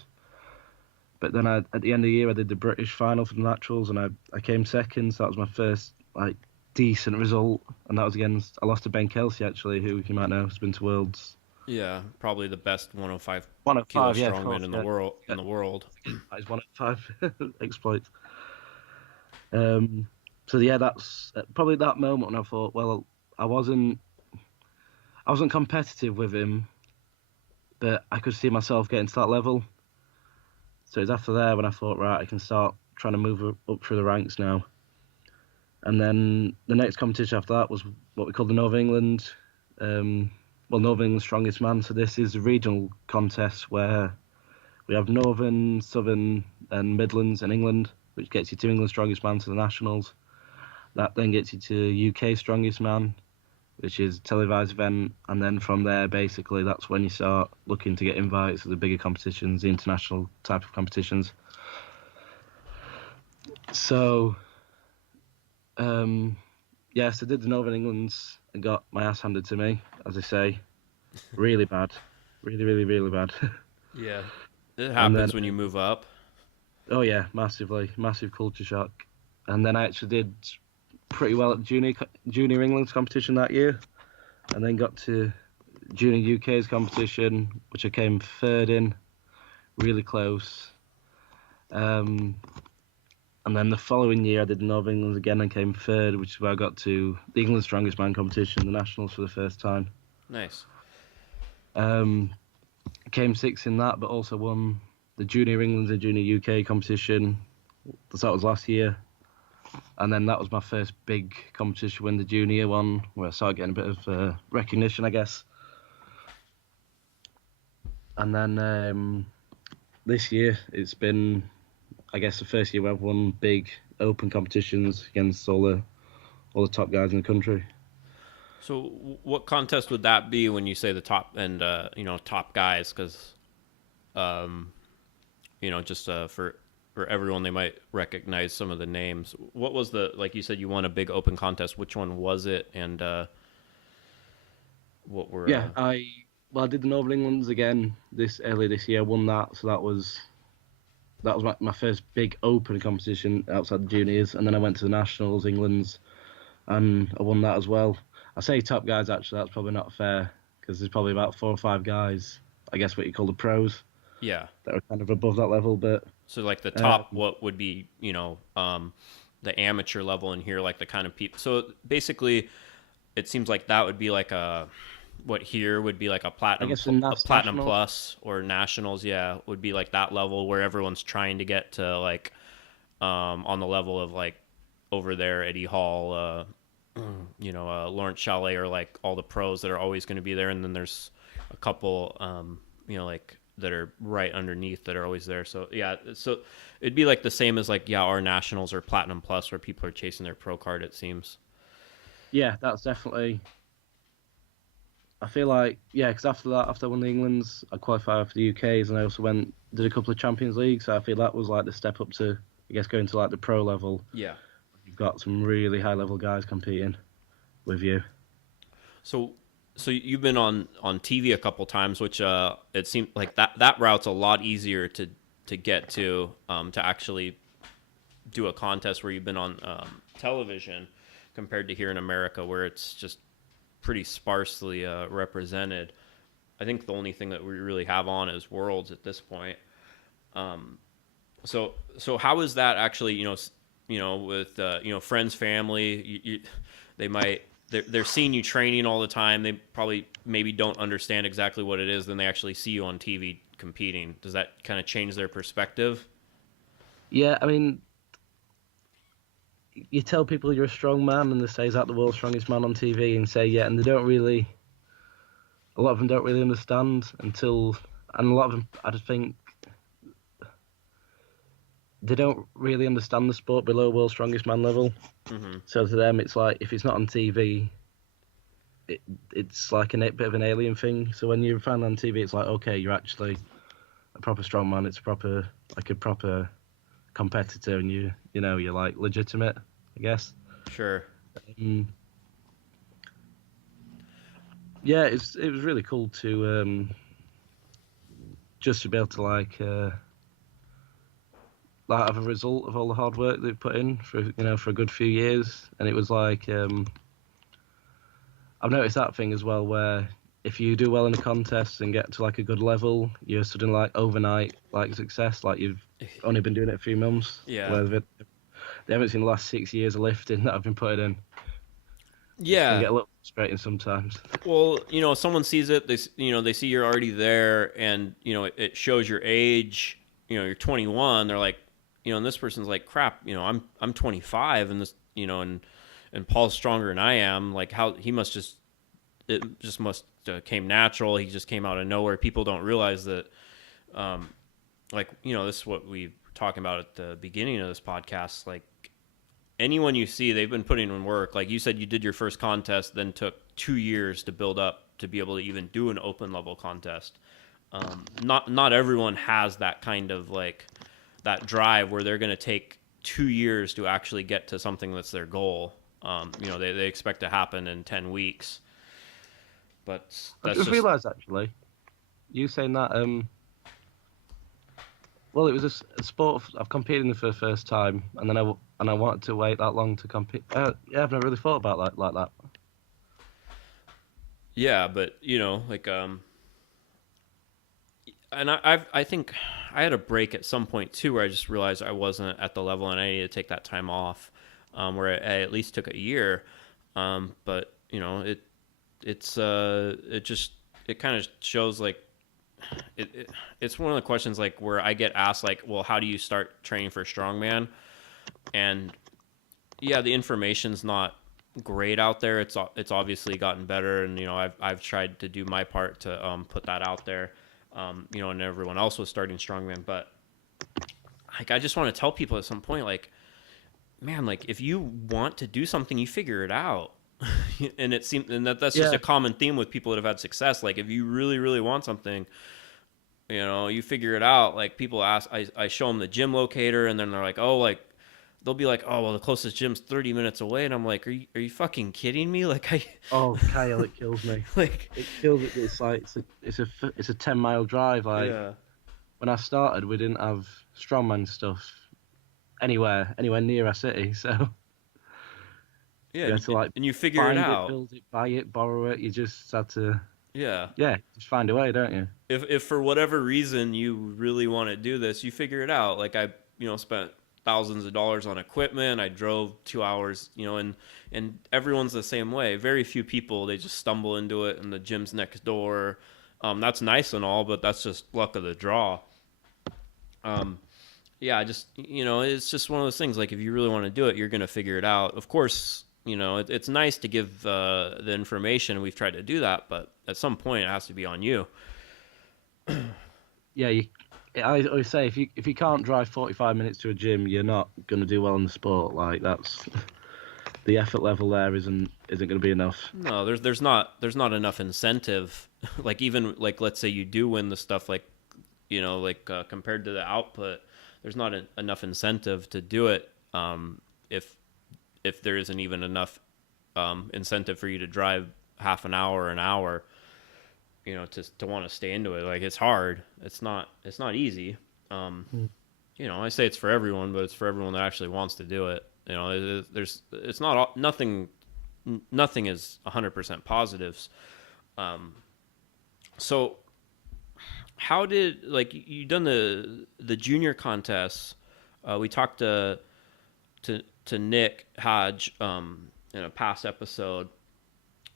But then at the end of the year, I did the British final for the naturals, and I came second. So that was my first like decent result, and that was against I lost to Ben Kelsey actually, who you might know has been to Worlds. Yeah, probably the best 105 kilo 105, yeah, of strongman course, in the yeah. world. Yeah, In the world. that is 105 exploits. Um, so yeah, that's probably that moment when I thought, well, I wasn't I wasn't competitive with him, but I could see myself getting to that level. So it's after there when I thought, right, I can start trying to move up through the ranks now. And then the next competition after that was what we call the Northern England, Northern England Strongest Man. So this is a regional contest where we have Northern, Southern, and Midlands in England, which gets you to England Strongest Man to the Nationals. That then gets you to UK Strongest Man, which is a televised event, and then from there, basically, that's when you start looking to get invites to the bigger competitions, the international type of competitions. So, yes, I did the Northern Englands and got my ass handed to me, as I say, really bad, really, really, really bad. Yeah, it And then, happens when you move up. oh yeah, massively, massive culture shock. And then I actually did pretty well at the junior England's competition that year, and then got to junior UK's competition, which I came third in, really close. Um, and then the following year, I did Northern England again and came third, which is where I got to the England Strongest Man competition, the Nationals for the first time. Nice. Um, came sixth in that, but also won the Junior England and Junior UK competition. So that was last year. And then that was my first big competition, win the junior one, where I started getting a bit of recognition, I guess. And then this year, it's been, I guess, the first year where I've won big open competitions against all the top guys in the country. So, what contest would that be when you say the top and top guys? Because, just for everyone, they might recognize some of the names. What was like you said, you won a big open contest. Which one was it? And what were? Yeah, I did the Northern Englands again early this year. Won that, so that was my first big open competition outside the juniors, and then I went to the Nationals, England's, and I won that as well. I say top guys, actually, that's probably not fair, because there's probably about 4 or 5 guys, I guess what you call the pros, Yeah. that are kind of above that level, but... So like the top, what would be the amateur level, and here like the kind of people. So basically, it seems like that would be like what here would be like a platinum, platinum plus or nationals. Yeah, would be like that level where everyone's trying to get to like on the level of like over there Eddie Hall, Lawrence Chalet, or like all the pros that are always going to be there, and then there's a couple like that are right underneath that are always there. So yeah, so it'd be like the same as like our nationals or platinum plus, where people are chasing their pro card, it seems. Yeah, that's definitely... I feel like, yeah, because after I won the Englands, I qualified for the UKs, and I also did a couple of Champions Leagues, so I feel that was like the step up to, I guess, going to like the pro level. Yeah. You've got some really high level guys competing with you. So you've been on TV a couple times, which it seemed like that route's a lot easier to get to actually do a contest where you've been on television compared to here in America, where it's just pretty sparsely represented. I think the only thing that we really have on is Worlds at this point. So how is that actually? With friends, family, they're seeing you training all the time. They probably maybe don't understand exactly what it is. Then they actually see you on TV competing. Does that kind of change their perspective? Yeah, I mean, you tell people you're a strong man, and they say, "Is that the world's strongest man on TV?" And say, "Yeah," and a lot of them don't really understand and a lot of them, I just think, they don't really understand the sport below world's strongest man level. Mm-hmm. So to them, it's like, if it's not on TV, it's like bit of an alien thing. So when you're finally on TV, it's like, okay, you're actually a proper strongman. It's a proper competitor, and you're like legitimate, I guess. Sure. Um, yeah, it was really cool to just to be able to like have a result of all the hard work they've put in for a good few years, and it was like I've noticed that thing as well where if you do well in a contest and get to like a good level, you're suddenly like overnight like success, like you've only been doing it a few months. Yeah. Where they haven't seen the last 6 years of lifting that I've been putting in. It can Yeah. get a little frustrating sometimes. Well, someone sees it, they see you're already there, and it shows your age. You're 21. They're like, and this person's like, crap. I'm 25, and this, and Paul's stronger than I am. Like, how he must just it just must came natural. He just came out of nowhere. People don't realize that, this is what we were talking about at the beginning of this podcast. Like, anyone you see, they've been putting in work. Like you said, you did your first contest, then took 2 years to build up to be able to even do an open level contest. Not everyone has that kind of like that drive where they're going to take 2 years to actually get to something that's their goal. They expect to happen in 10 weeks. But I that's just realised actually, you saying that. Well, it was a sport I've competed in for the first time, and then I wanted to wait that long to compete. Yeah, I've never really thought about like that. Yeah, but and I think I had a break at some point too where I just realized I wasn't at the level and I needed to take that time off, where I at least took a year, but it kind of shows like it's one of the questions like where I get asked like, well, how do you start training for strongman? And yeah, the information's not great out there. It's obviously gotten better, and I've tried to do my part to put that out there. And everyone else was starting strongman, but like I just want to tell people at some point, like, man, like if you want to do something, you figure it out. And it seems, and that's just a common theme with people that have had success. Like if you really, really want something, you figure it out. Like people ask, I show them the gym locator, and then they're like, oh, like they'll be like, oh, well, the closest gym's 30 minutes away, and I'm like, are you fucking kidding me? Like Oh, Kyle, it kills me. like It kills it. It's like it's a 10-mile drive. Like yeah. when I started, we didn't have strongman stuff anywhere near our city, so Yeah, you had to like and you figure find it out. build it, buy it, borrow it. You just had to Yeah. just find a way, don't you? If for whatever reason you really want to do this, you figure it out. Like I, spent thousands of dollars on equipment. I drove 2 hours, and everyone's the same way. Very few people, they just stumble into it and the gym's next door. That's nice and all, but that's just luck of the draw. Yeah, just, it's just one of those things. Like if you really want to do it, you're going to figure it out. Of course, it's nice to give the information. We've tried to do that, but at some point it has to be on you. Yeah, I always say if you can't drive 45 minutes to a gym, you're not going to do well in the sport. Like that's the effort level there isn't going to be enough. No, there's not enough incentive. Like even like let's say you do win the stuff, like compared to the output, there's not enough incentive to do it. If there isn't even enough incentive for you to drive half an hour, to want to stay into it. Like it's hard. It's not easy. I say it's for everyone, but it's for everyone that actually wants to do it. It's not nothing is 100% positives. So how did like you done the junior contests? We talked to Nick Hodge in a past episode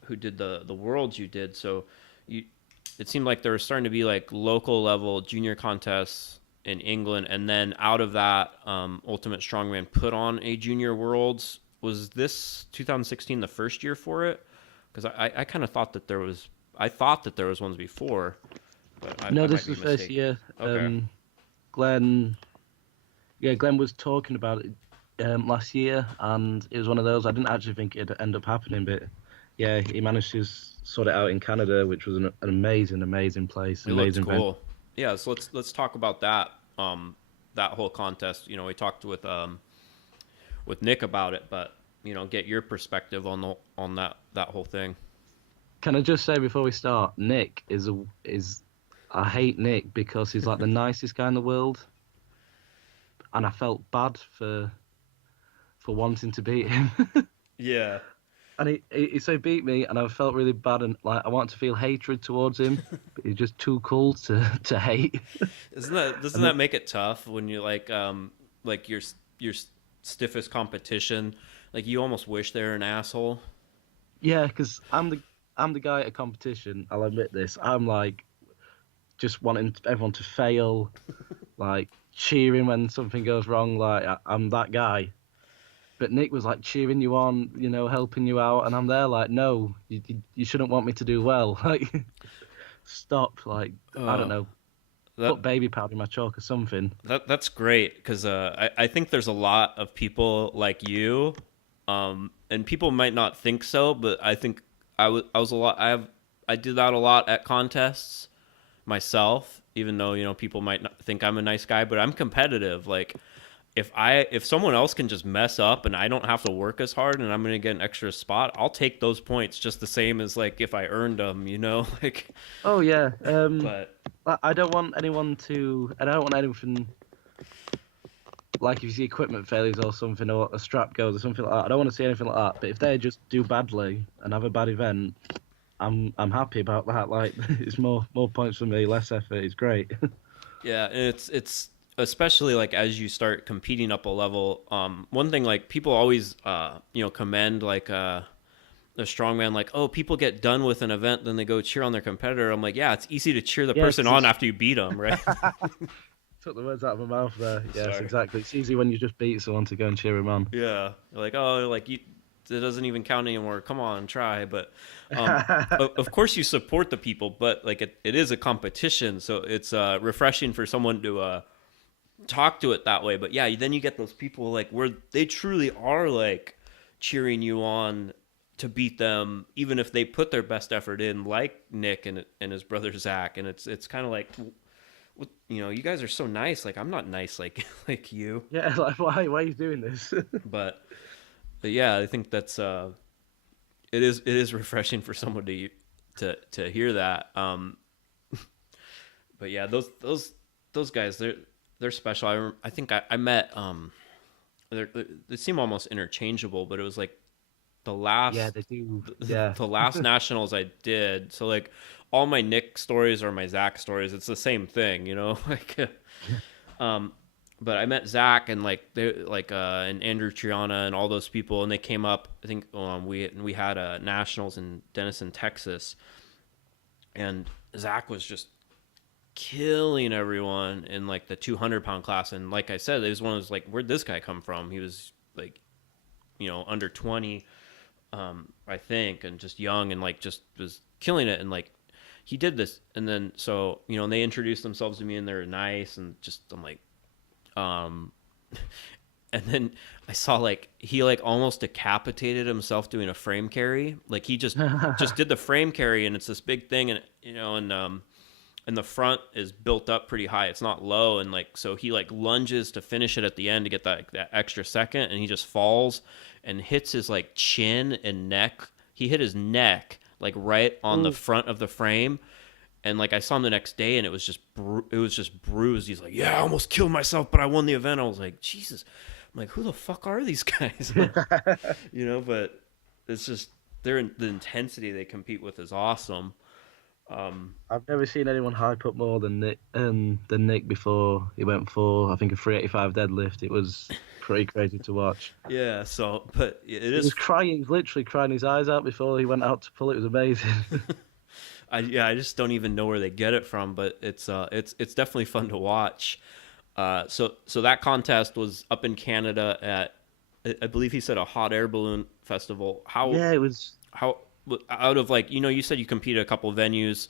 who did the worlds you did. So it seemed like there was starting to be like local level junior contests in England, and then out of that, Ultimate Strongman put on a junior worlds. Was this 2016 the first year for it? Because I kind of thought that there was ones before. But No, I this might is be the first mistaken. year. Okay. Glenn was talking about it last year, and it was one of those I didn't actually think it'd end up happening, but yeah, he managed to sort it out in Canada, which was an amazing place, It looked amazing event. cool. Yeah, so let's talk about that. That whole contest. You know, we talked with Nick about it, but you know, get your perspective on that whole thing. Can I just say before we start, Nick is I hate Nick because he's like the nicest guy in the world, and I felt bad for wanting to beat him. Yeah. And he so beat me, and I felt really bad, and like I want to feel hatred towards him, but he's just too cool to hate. Isn't that doesn't And then, that make it tough when you like your stiffest competition, like you almost wish they're an asshole. yeah, because I'm the guy at a competition. I'll admit this. I'm like just wanting everyone to fail, like cheering when something goes wrong. Like I'm that guy. But Nick was like cheering you on, helping you out, and I'm there like, no, you shouldn't want me to do well. Like, stop. Like, I don't Uh, know, that put baby powder in my chalk or something. that's great because I think there's a lot of people like you, and people might not think so, but I think I was a lot I did that a lot at contests myself, even though you know people might not think I'm a nice guy, but I'm competitive. Like if someone else can just mess up and I don't have to work as hard and I'm gonna get an extra spot, I'll take those points just the same as like if I earned them, you know, like. Oh yeah. But I don't want anyone to. I don't want anything like if you see equipment failures or something, or a strap goes or something like that. I don't want to see anything like that. But if they just do badly and have a bad event, I'm happy about that. Like, it's more points for me, less effort. It's great. yeah, and it's especially like as you start competing up a level. One thing like people always you know commend like the strongman, like, oh, people get done with an event, then they go cheer on their competitor. I'm like, yeah, it's easy to cheer the Yeah, person 'cause on it's after you beat them, right? took the words out of my mouth there. Yes, Sorry. exactly. It's easy when you just beat someone to go and cheer him on. Yeah, like, oh, like you, it doesn't even count anymore. Come on, try. But of course you support the people, but like it is a competition, so it's refreshing for someone to talk to it that way. But yeah, then you get those people like where they truly are like cheering you on to beat them, even if they put their best effort in, like Nick and his brother Zach. And it's kind of like, you know, you guys are so nice. Like I'm not nice like like you, Yeah, like why are you doing this? but yeah, I think that's it is refreshing for someone to hear that. But yeah, those guys, they're special. I think I met they seem almost interchangeable, but it was like the Yeah, last they do. Yeah. the last nationals I did. So like all my Nick stories or my Zach stories, it's the same thing, you know. Like, um, but I met Zach and like they like and Andrew Triana and all those people, and they came up. I think we had nationals in Denison, Texas, and Zach was just killing everyone in like the 200-pound class. And like I said, it was one of those like, where'd this guy come from? He was like, you know, under 20, I think, and just young and like just was killing it. And like he did this, and then so you know, and they introduced themselves to me, and they're nice, and just I'm like, um, and then I saw like he like almost decapitated himself doing a frame carry. Like he just did the frame carry, and it's this big thing, and you know, and the front is built up pretty high. It's not low, and like so he like lunges to finish it at the end to get that extra second, and he just falls and hits his like chin and neck. He hit his neck like right on the Ooh. front of the frame, and like I saw him the next day, and it was just bruised. He's like, yeah, I almost killed myself, but I won the event. I was like, Jesus. I'm like, who the fuck are these guys? You know, but it's just the intensity they compete with is awesome. I've never seen anyone hype up more than Nick before he went for, I think, a 385 deadlift. It was pretty crazy to watch. Yeah, so but it He was is. crying, he was literally crying his eyes out before he went out to pull. It was amazing. I just don't even know where they get it from, but it's definitely fun to watch. So that contest was up in Canada at I believe he said a hot air balloon festival. Yeah, it was. How out of like you know you said you competed a couple venues.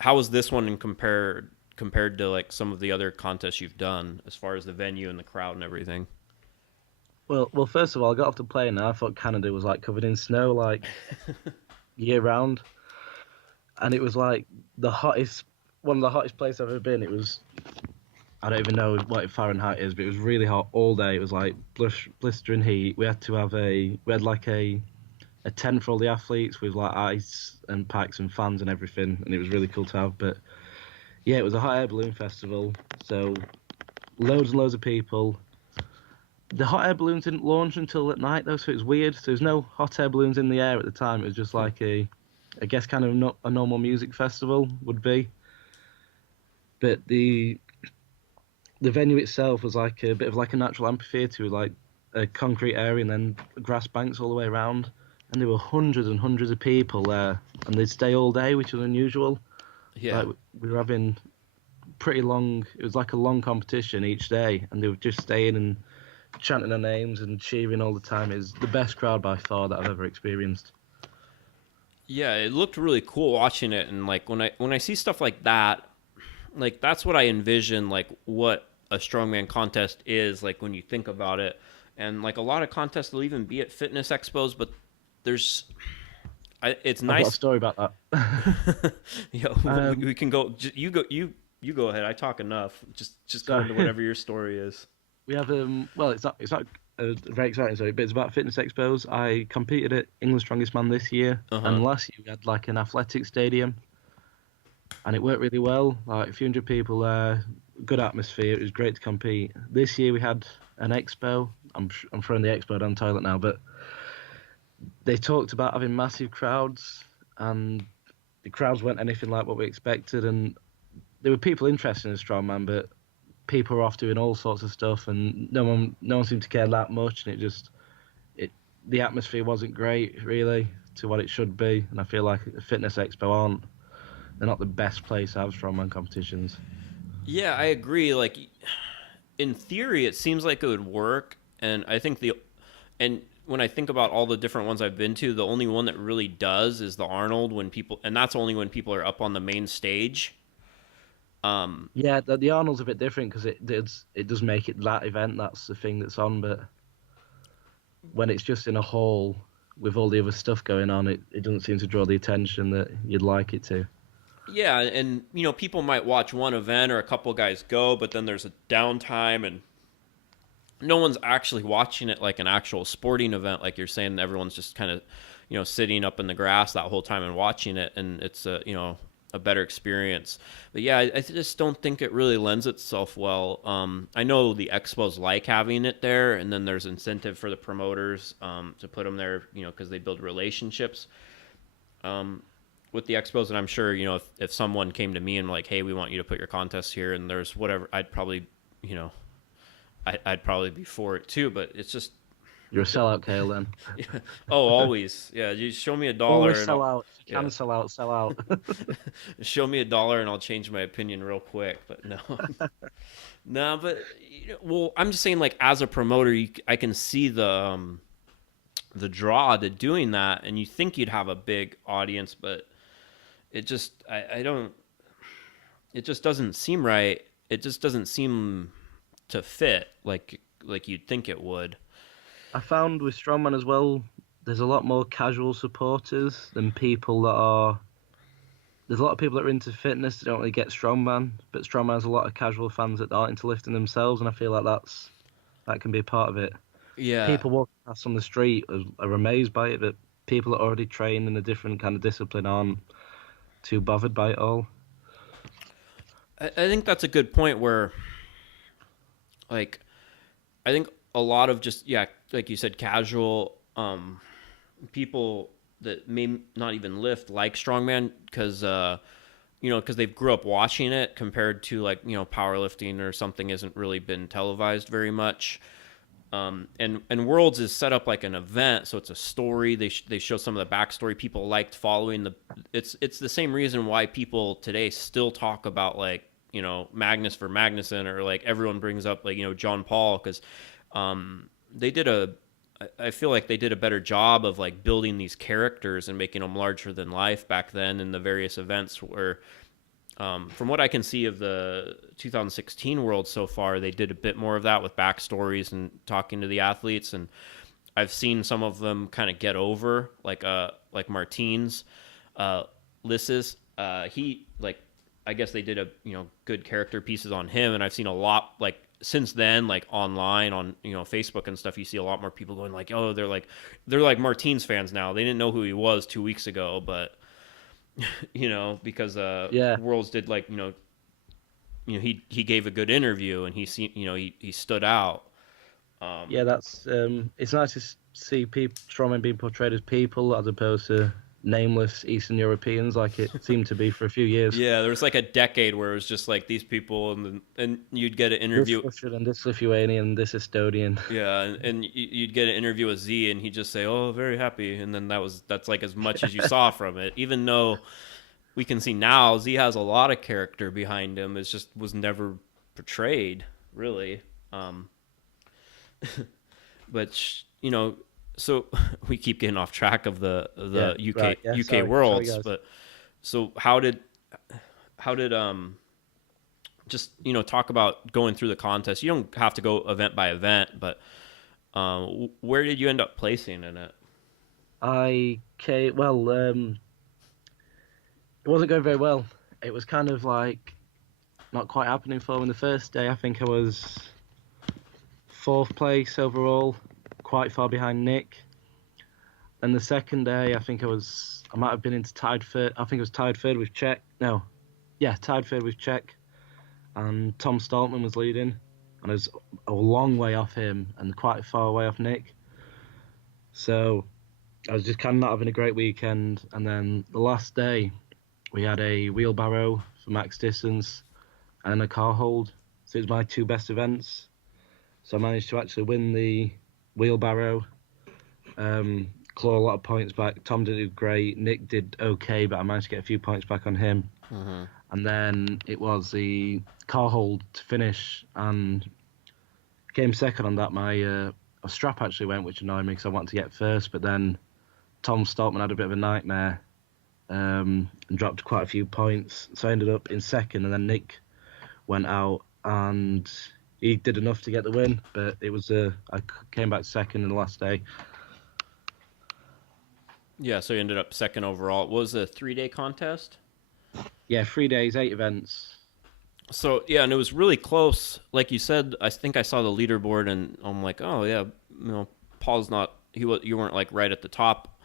How was this one in compared to like some of the other contests you've done as far as the venue and the crowd and everything? Well, first of all, I got off the plane and I thought Canada was like covered in snow. Like, year round, and it was like the hottest, one of the hottest places I've ever been. It was, I don't even know what Fahrenheit is, but it was really hot all day. It was like blistering heat. We had like a tent for all the athletes with like ice and packs and fans and everything, and it was really cool to have. But yeah, it was a hot air balloon festival, so loads and loads of people. The hot air balloons didn't launch until at night though, so it was weird. So there's no hot air balloons in the air at the time. It was just like I guess kind of not a normal music festival would be. But the venue itself was like a bit of like a natural amphitheatre with like a concrete area and then grass banks all the way around. And there were hundreds and hundreds of people there, and they'd stay all day, which was unusual. Yeah. Like we were having pretty long. It was like a long competition each day, and they were just staying and chanting their names and cheering all the time. It was the best crowd by far that I've ever experienced. Yeah, it looked really cool watching it, and like when I see stuff like that, like that's what I envision, like what a strongman contest is like when you think about it. And like a lot of contests will even be at fitness expos, but there's it's I've got a nice. story about that. Yeah, we can go. You go ahead. I talk enough. Just go Sorry. into whatever your story is. We have well, it's not a very exciting story, but it's about fitness expos. I competed at England's Strongest Man this year, Uh-huh. and last year we had like an athletic stadium, and it worked really well. Like a few hundred people there, good atmosphere. It was great to compete. This year we had an expo. I'm throwing the expo down the toilet now, but they talked about having massive crowds, and the crowds weren't anything like what we expected. And there were people interested in strongman, but people were off doing all sorts of stuff, and no one seemed to care that much. And the atmosphere wasn't great really to what it should be. And I feel like a fitness expo they're not the best place to have strongman competitions. Yeah, I agree. Like in theory, it seems like it would work, and I think and when I think about all the different ones I've been to, the only one that really does is the Arnold and that's only when people are up on the main stage. Yeah, the Arnold's a bit different because it does make it that event. That's the thing that's on, but when it's just in a hall with all the other stuff going on, it doesn't seem to draw the attention that you'd like it to. Yeah, and people might watch one event or a couple guys go, but then there's a downtime and no one's actually watching it like an actual sporting event, like you're saying. Everyone's just kind of, sitting up in the grass that whole time and watching it, and it's a better experience. But yeah, I just don't think it really lends itself well. I know the expos like having it there, and then there's incentive for the promoters to put them there, because they build relationships with the expos. And I'm sure, if someone came to me and like, hey, we want you to put your contest here, and there's whatever, I'd probably, I'd probably be for it too. But it's just You're a sellout, Kalle, then. oh, always. Yeah, you show me $1 Always and sell out. If you yeah. can sell out, sell out. Show me $1 and I'll change my opinion real quick. But no, no. But well, I'm just saying, like as a promoter, I can see the draw to doing that, and you think you'd have a big audience, but it just I don't. It just doesn't seem right. It just doesn't seem to fit like you'd think it would. I found with strongman as well, there's a lot more casual supporters than people that are. There's a lot of people that are into fitness that don't really get strongman, but strongman has a lot of casual fans that aren't into lifting themselves, and I feel like that can be a part of it. Yeah. People walking past on the street are amazed by it, but people that are already trained in a different kind of discipline aren't too bothered by it all. I think that's a good point where, like, I think a lot of just, yeah, like you said, casual people that may not even lift like strongman because, because they've grew up watching it compared to like, powerlifting or something hasn't really been televised very much. And Worlds is set up like an event, so it's a story. They show some of the backstory. People liked following it's the same reason why people today still talk about like Magnus for Magnuson, or like everyone brings up like John Paul, because I feel like they did a better job of like building these characters and making them larger than life back then in the various events where. From what I can see of the 2016 World so far, they did a bit more of that with backstories and talking to the athletes. And I've seen some of them kind of get over, like Martine's, Lisses. He like, I guess they did a good character pieces on him, and I've seen a lot like since then, like online on Facebook and stuff. You see a lot more people going like, oh, they're like Martine's fans now. They didn't know who he was 2 weeks ago, but because Yeah, Worlds did like he gave a good interview and he stood out. yeah, that's it's nice to see people strongmen being portrayed as people as opposed to nameless Eastern Europeans like it seemed to be for a few years. Yeah, there was like a decade where it was just like these people, and you'd get an This interview. Russian and this Lithuanian, this Estonian. Yeah, and you'd get an interview with Z, and he'd just say, "Oh, very happy," and then that's like as much as you saw from it. Even though we can see now Z has a lot of character behind him, it just was never portrayed really. But so we keep getting off track of the Yeah, UK right, yeah, UK sorry, Worlds, guys. but so how did just talk about going through the contest. You don't have to go event by event, but where did you end up placing in it? It wasn't going very well. It was kind of like not quite happening for me. In the first day, I think I was fourth place overall, quite far behind Nick. And the second day, I might have been into tied third. I think it was tied third with Czech. No, yeah, tied third with Czech. And Tom Stoltman was leading. And I was a long way off him and quite far away off Nick. So I was just kind of not having a great weekend. And then the last day, we had a wheelbarrow for max distance and a car hold. So it was my two best events. So I managed to actually win the wheelbarrow, claw a lot of points back. Tom did do great. Nick did okay, but I managed to get a few points back on him. Mm-hmm. And then it was the car hold to finish, and came second on that. My strap actually went, which annoyed me because I wanted to get first, but then Tom Stoltman had a bit of a nightmare and dropped quite a few points. So I ended up in second, and then Nick went out and he did enough to get the win, but it was I came back second in the last day. Yeah, so you ended up second overall. It was a 3-day contest. Yeah, 3 days, 8 events. So yeah, and it was really close. Like you said, I think I saw the leaderboard, and I'm like, oh yeah, Paul's not. You weren't like right at the top,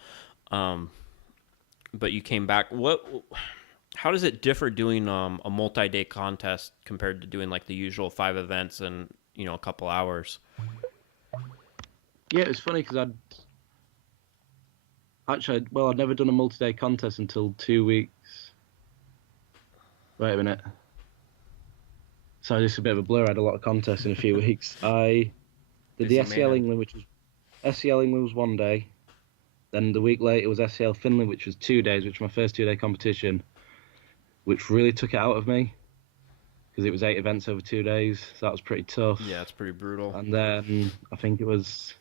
but you came back. How does it differ doing a multi-day contest compared to doing like the usual 5 events in a couple hours? Yeah, it was funny because I'd never done a multi-day contest until 2 weeks. Wait a minute. Sorry, this is a bit of a blur. I had a lot of contests in a few weeks. I did the SCL England, SCL England was 1 day. Then the week later it was SCL Finland, which was 2 days, which was my first 2-day competition, which really took it out of me because it was 8 events over 2 days. So that was pretty tough. Yeah, it's pretty brutal. And then I think was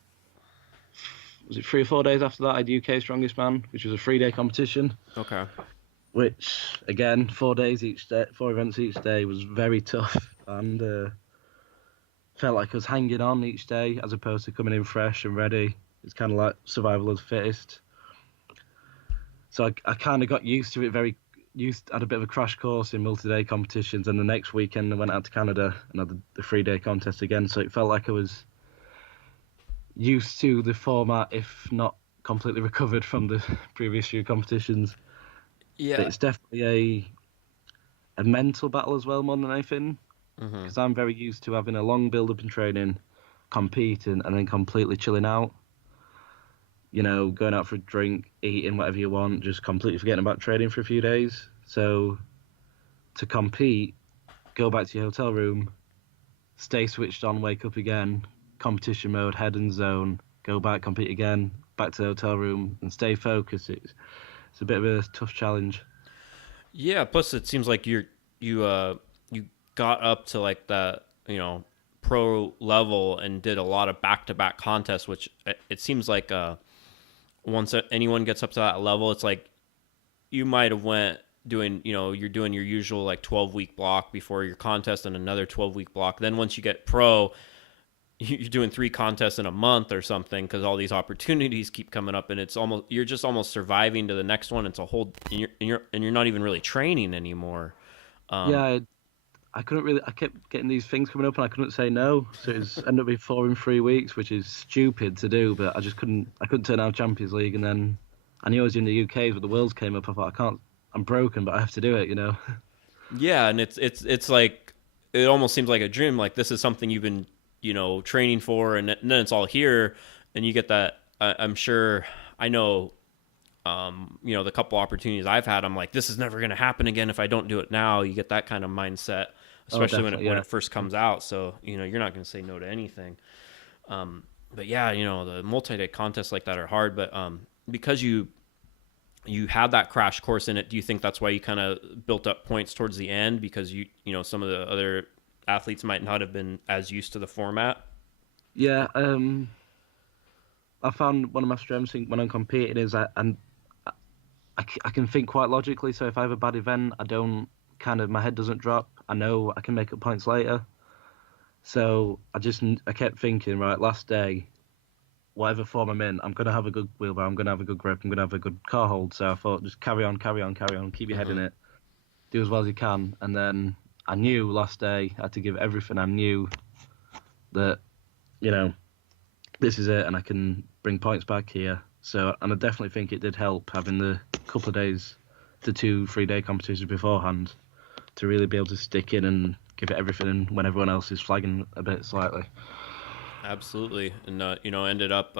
it 3 or 4 days after that I had UK Strongest Man, which was a 3-day competition. Okay. Which again, 4 days each day, 4 events each day was very tough, and felt like I was hanging on each day as opposed to coming in fresh and ready. It's kind of like survival of the fittest. So I kind of got used to it. Had a bit of a crash course in multi-day competitions, and the next weekend I went out to Canada and had the 3-day contest again. So it felt like I was used to the format, if not completely recovered from the previous few competitions. Yeah, but it's definitely a mental battle as well, more than anything, because I'm very used to having a long build-up in training, competing, and then completely chilling out. Going out for a drink, eating whatever you want, just completely forgetting about training for a few days. So to compete, go back to your hotel room, stay switched on, wake up again, competition mode, head and zone, go back, compete again, back to the hotel room, and stay focused. It's a bit of a tough challenge. Yeah, plus it seems like you got up to like the pro level and did a lot of back-to-back contests, which it seems like once anyone gets up to that level, it's like you might have went doing you're doing your usual like 12-week block before your contest and another 12-week block. Then once you get pro, you're doing 3 contests in a month or something because all these opportunities keep coming up, and it's almost you're just almost surviving to the next one. It's a whole and you're not even really training anymore. Yeah, I couldn't really. I kept getting these things coming up, and I couldn't say no. So it's ended up being 4 in 3 weeks, which is stupid to do. But I just couldn't. I couldn't turn down Champions League, and then I knew I was in the UK's, but the Worlds came up. I thought I can't. I'm broken, but I have to do it. You know. Yeah, and it's like it almost seems like a dream. Like this is something you've been training for, and then it's all here, and you get that. I'm sure. I know. The couple opportunities I've had, I'm like, this is never going to happen again if I don't do it now. You get that kind of mindset, especially when it first comes out. So you're not going to say no to anything. But yeah, the multi-day contests like that are hard. But because you had that crash course in it, do you think that's why you kind of built up points towards the end because some of the other athletes might not have been as used to the format? Yeah. I found one of my strengths when I'm competing is I can think quite logically. So if I have a bad event, my head doesn't drop. I know I can make up points later. So I kept thinking, right, last day, whatever form I'm in, I'm going to have a good wheelbarrow, I'm going to have a good grip, I'm going to have a good car hold. So I thought, just carry on, keep your head in it, do as well as you can. And then I knew last day I had to give everything. I knew that, this is it and I can bring points back here. So, and I definitely think it did help having the couple of days to 2-3 day competitions beforehand to really be able to stick in and give it everything when everyone else is flagging a bit slightly. Absolutely. And, ended up,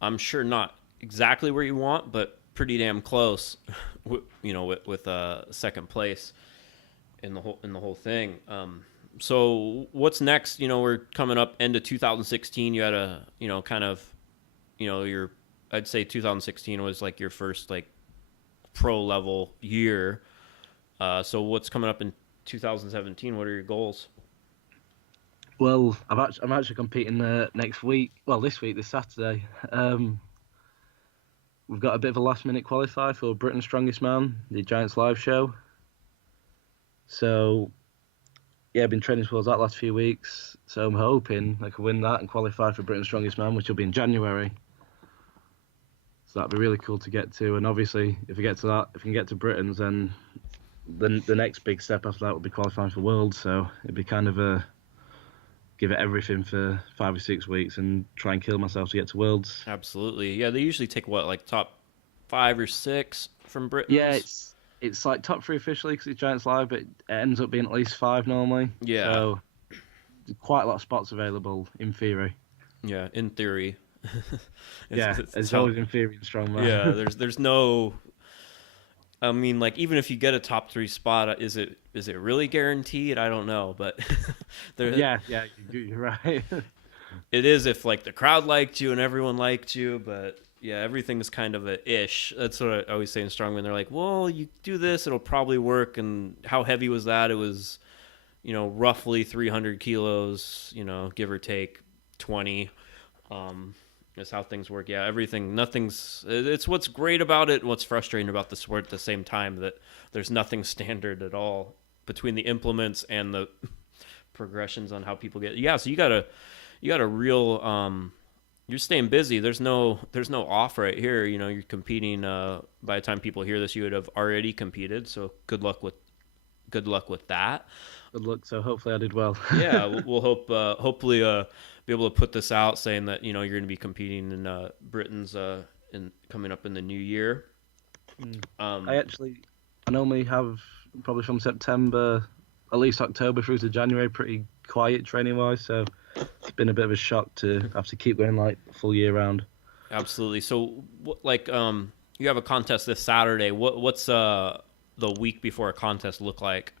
I'm sure not exactly where you want, but pretty damn close, with second place in the whole thing. So what's next? We're coming up end of 2016. You had I'd say 2016 was like your first like pro level year. So what's coming up in 2017? What are your goals? Well, I'm actually competing next week. Well, this Saturday. We've got a bit of a last minute qualifier for Britain's Strongest Man, the Giants live show. So, yeah, I've been training towards that last few weeks. So I'm hoping I can win that and qualify for Britain's Strongest Man, which will be in January. So that'd be really cool to get to. And obviously, if we get to that, if we can get to Britain's, then the next big step after that will be qualifying for Worlds. So it'd be kind of give it everything for 5 or 6 weeks and try and kill myself to get to Worlds. Absolutely. Yeah, they usually take like top 5 or 6 from Britain. Yeah, it's like top 3 officially because it's Giants Live, but it ends up being at least 5 normally. Yeah. So quite a lot of spots available in theory. Yeah, in theory. It's always in theory in Strongman. Yeah, there's no. I mean, like even if you get a top 3 spot, is it really guaranteed? I don't know, but yeah, you're right. It is if like the crowd liked you and everyone liked you, but yeah, everything's kind of a ish. That's what I always say in Strongman. They're like, well, you do this, it'll probably work. And how heavy was that? It was, roughly 300 kilos, give or take 20. That's how things work. Yeah, it's what's great about it and what's frustrating about the sport at the same time, that there's nothing standard at all between the implements and the progressions on how people get. Yeah, so you got a real, you're staying busy. There's no off right here. You're competing, by the time people hear this, you would have already competed. So good luck with that. Good luck. So hopefully I did well. Yeah, we'll hopefully be able to put this out saying that you're going to be competing in Britain's coming up in the new year. I normally have probably from September, at least October through to January, pretty quiet training wise. So it's been a bit of a shock to have to keep going like full year round. Absolutely. So you have a contest this Saturday. What's the week before a contest look like?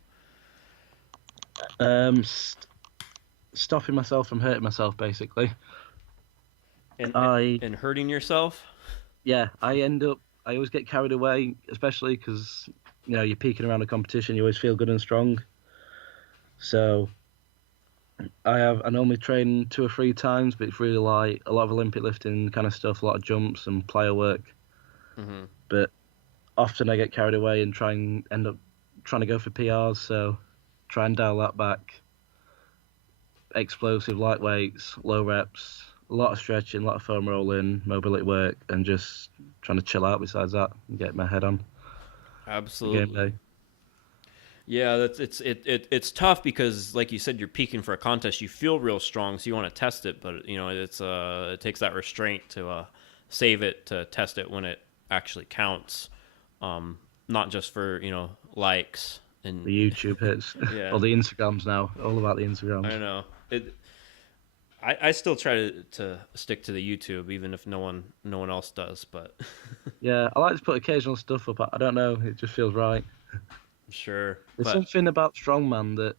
Stopping myself from hurting myself, basically. And hurting yourself? Yeah, I always get carried away, especially because, you're peaking around a competition, you always feel good and strong. So I normally train 2 or 3 times, but it's really like a lot of Olympic lifting kind of stuff, a lot of jumps and plyo work. Mm-hmm. But often I get carried away and end up trying to go for PRs, so try and dial that back. explosive, light weights, low reps, a lot of stretching, a lot of foam rolling, mobility work, and just trying to chill out besides that and get my head on the game Absolutely. day. Yeah, it's tough because, like you said, you're peaking for a contest. You feel real strong, so you want to test it, but it takes that restraint to save it to test it when it actually counts, not just for likes and The YouTube hits, yeah. or the Instagrams now, all about the Instagrams. I know it. I still try to stick to the YouTube, even if no one else does. But Yeah, I like to put occasional stuff up. I don't know, it just feels right. sure, There's but something about Strongman that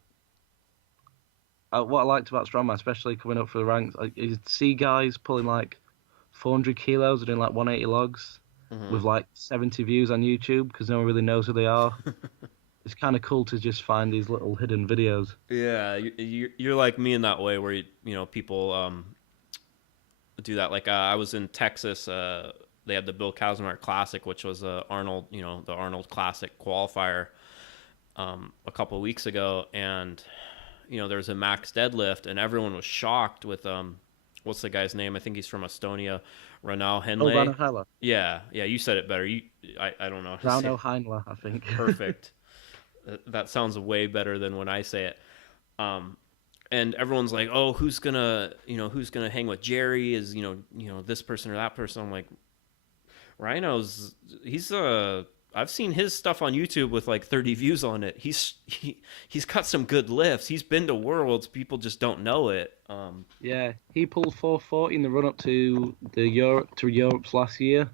what I liked about Strongman, especially coming up for the ranks, is see guys pulling like 400 kilos and doing like 180 logs with like 70 views on YouTube because no one really knows who they are. It's kind of cool to just find these little hidden videos. yeah, you're like me in that way where people do that. Like I was in Texas. They had the Bill Kazmaier Classic, which was the Arnold Classic qualifier a couple of weeks ago, and there was a max deadlift, and everyone was shocked with what's the guy's name? I think he's from Estonia, Ronal Oh, Henley. Rano Heinler. Yeah, you said it better. I don't know how to say Rano it. Heinler, I think. Perfect. That sounds way better than when I say it. And everyone's like, "Oh, who's gonna hang with Jerry? Is this person or that person?" I'm like, he's I've seen his stuff on YouTube with like 30 views on it. He's got some good lifts. He's been to Worlds. People just don't know it. Yeah, he pulled 440 in the run up to Europe's last year.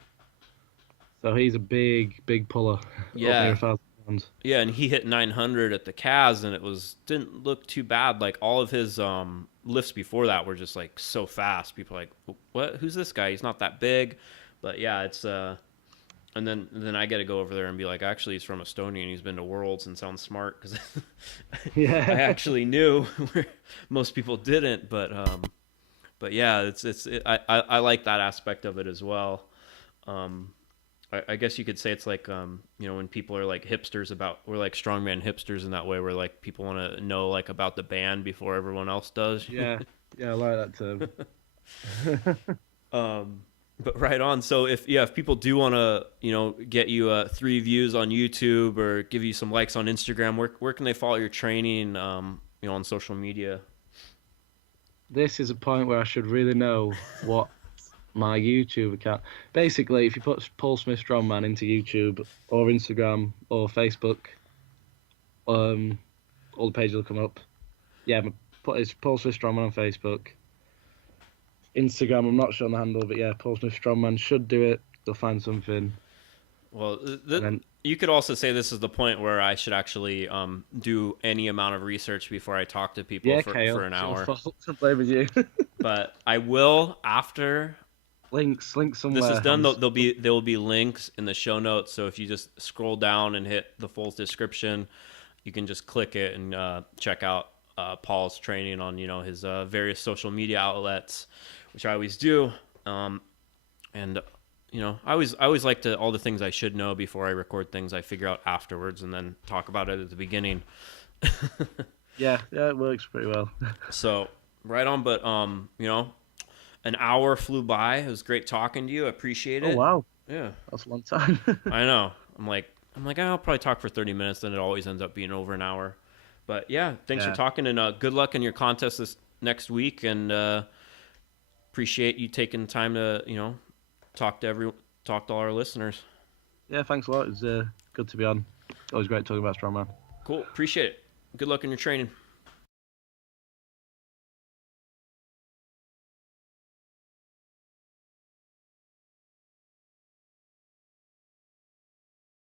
So he's a big puller. Up near Yeah. 1,000 pounds. Yeah, and he hit 900 at the Cas, and it didn't look too bad. Like all of his lifts before that were just like so fast. People are like, "What? Who's this guy? He's not that big." But yeah, it's and then I get to go over there and be like, actually, he's from Estonia and he's been to Worlds and sounds smart because Yeah. I actually knew where most people didn't. But yeah, I like that aspect of it as well. I guess you could say it's like when people are like hipsters we're like strongman hipsters in that way, where like people want to know like about the band before everyone else does. Yeah, I like that term. But right on. So if people do want to get you 3 views on YouTube or give you some likes on Instagram, where can they follow your training on social media? This is a point where I should really know what my YouTube account. Basically, if you put Paul Smith Strongman into YouTube or Instagram or Facebook, all the pages will come up. Yeah, it's Paul Smith Strongman on Facebook. Instagram, I'm not sure on the handle, but yeah, Paul Smith Strongman should do it. They'll find something. Well, you could also say this is the point where I should actually do any amount of research before I talk to people Kale, for an hour. I'm blaming you. But I will after links somewhere. this is done. There will be links in the show notes. So if you just scroll down and hit the full description, you can just click it and check out Paul's training on his various social media outlets, which I always do. And I always like to all the things I should know before I record things I figure out afterwards and then talk about it at the beginning. Yeah, it works pretty well. So right on, but an hour flew by. It was great talking to you. I appreciate it. Oh wow. Yeah. That's a long time. I know. I'm like I'll probably talk for 30 minutes, then it always ends up being over an hour. But yeah, thanks for talking, and good luck in your contest this next week, and appreciate you taking time to talk to all our listeners. Yeah, thanks a lot. It's good to be on. Always great talking about Strongman. Cool. Appreciate it. Good luck in your training.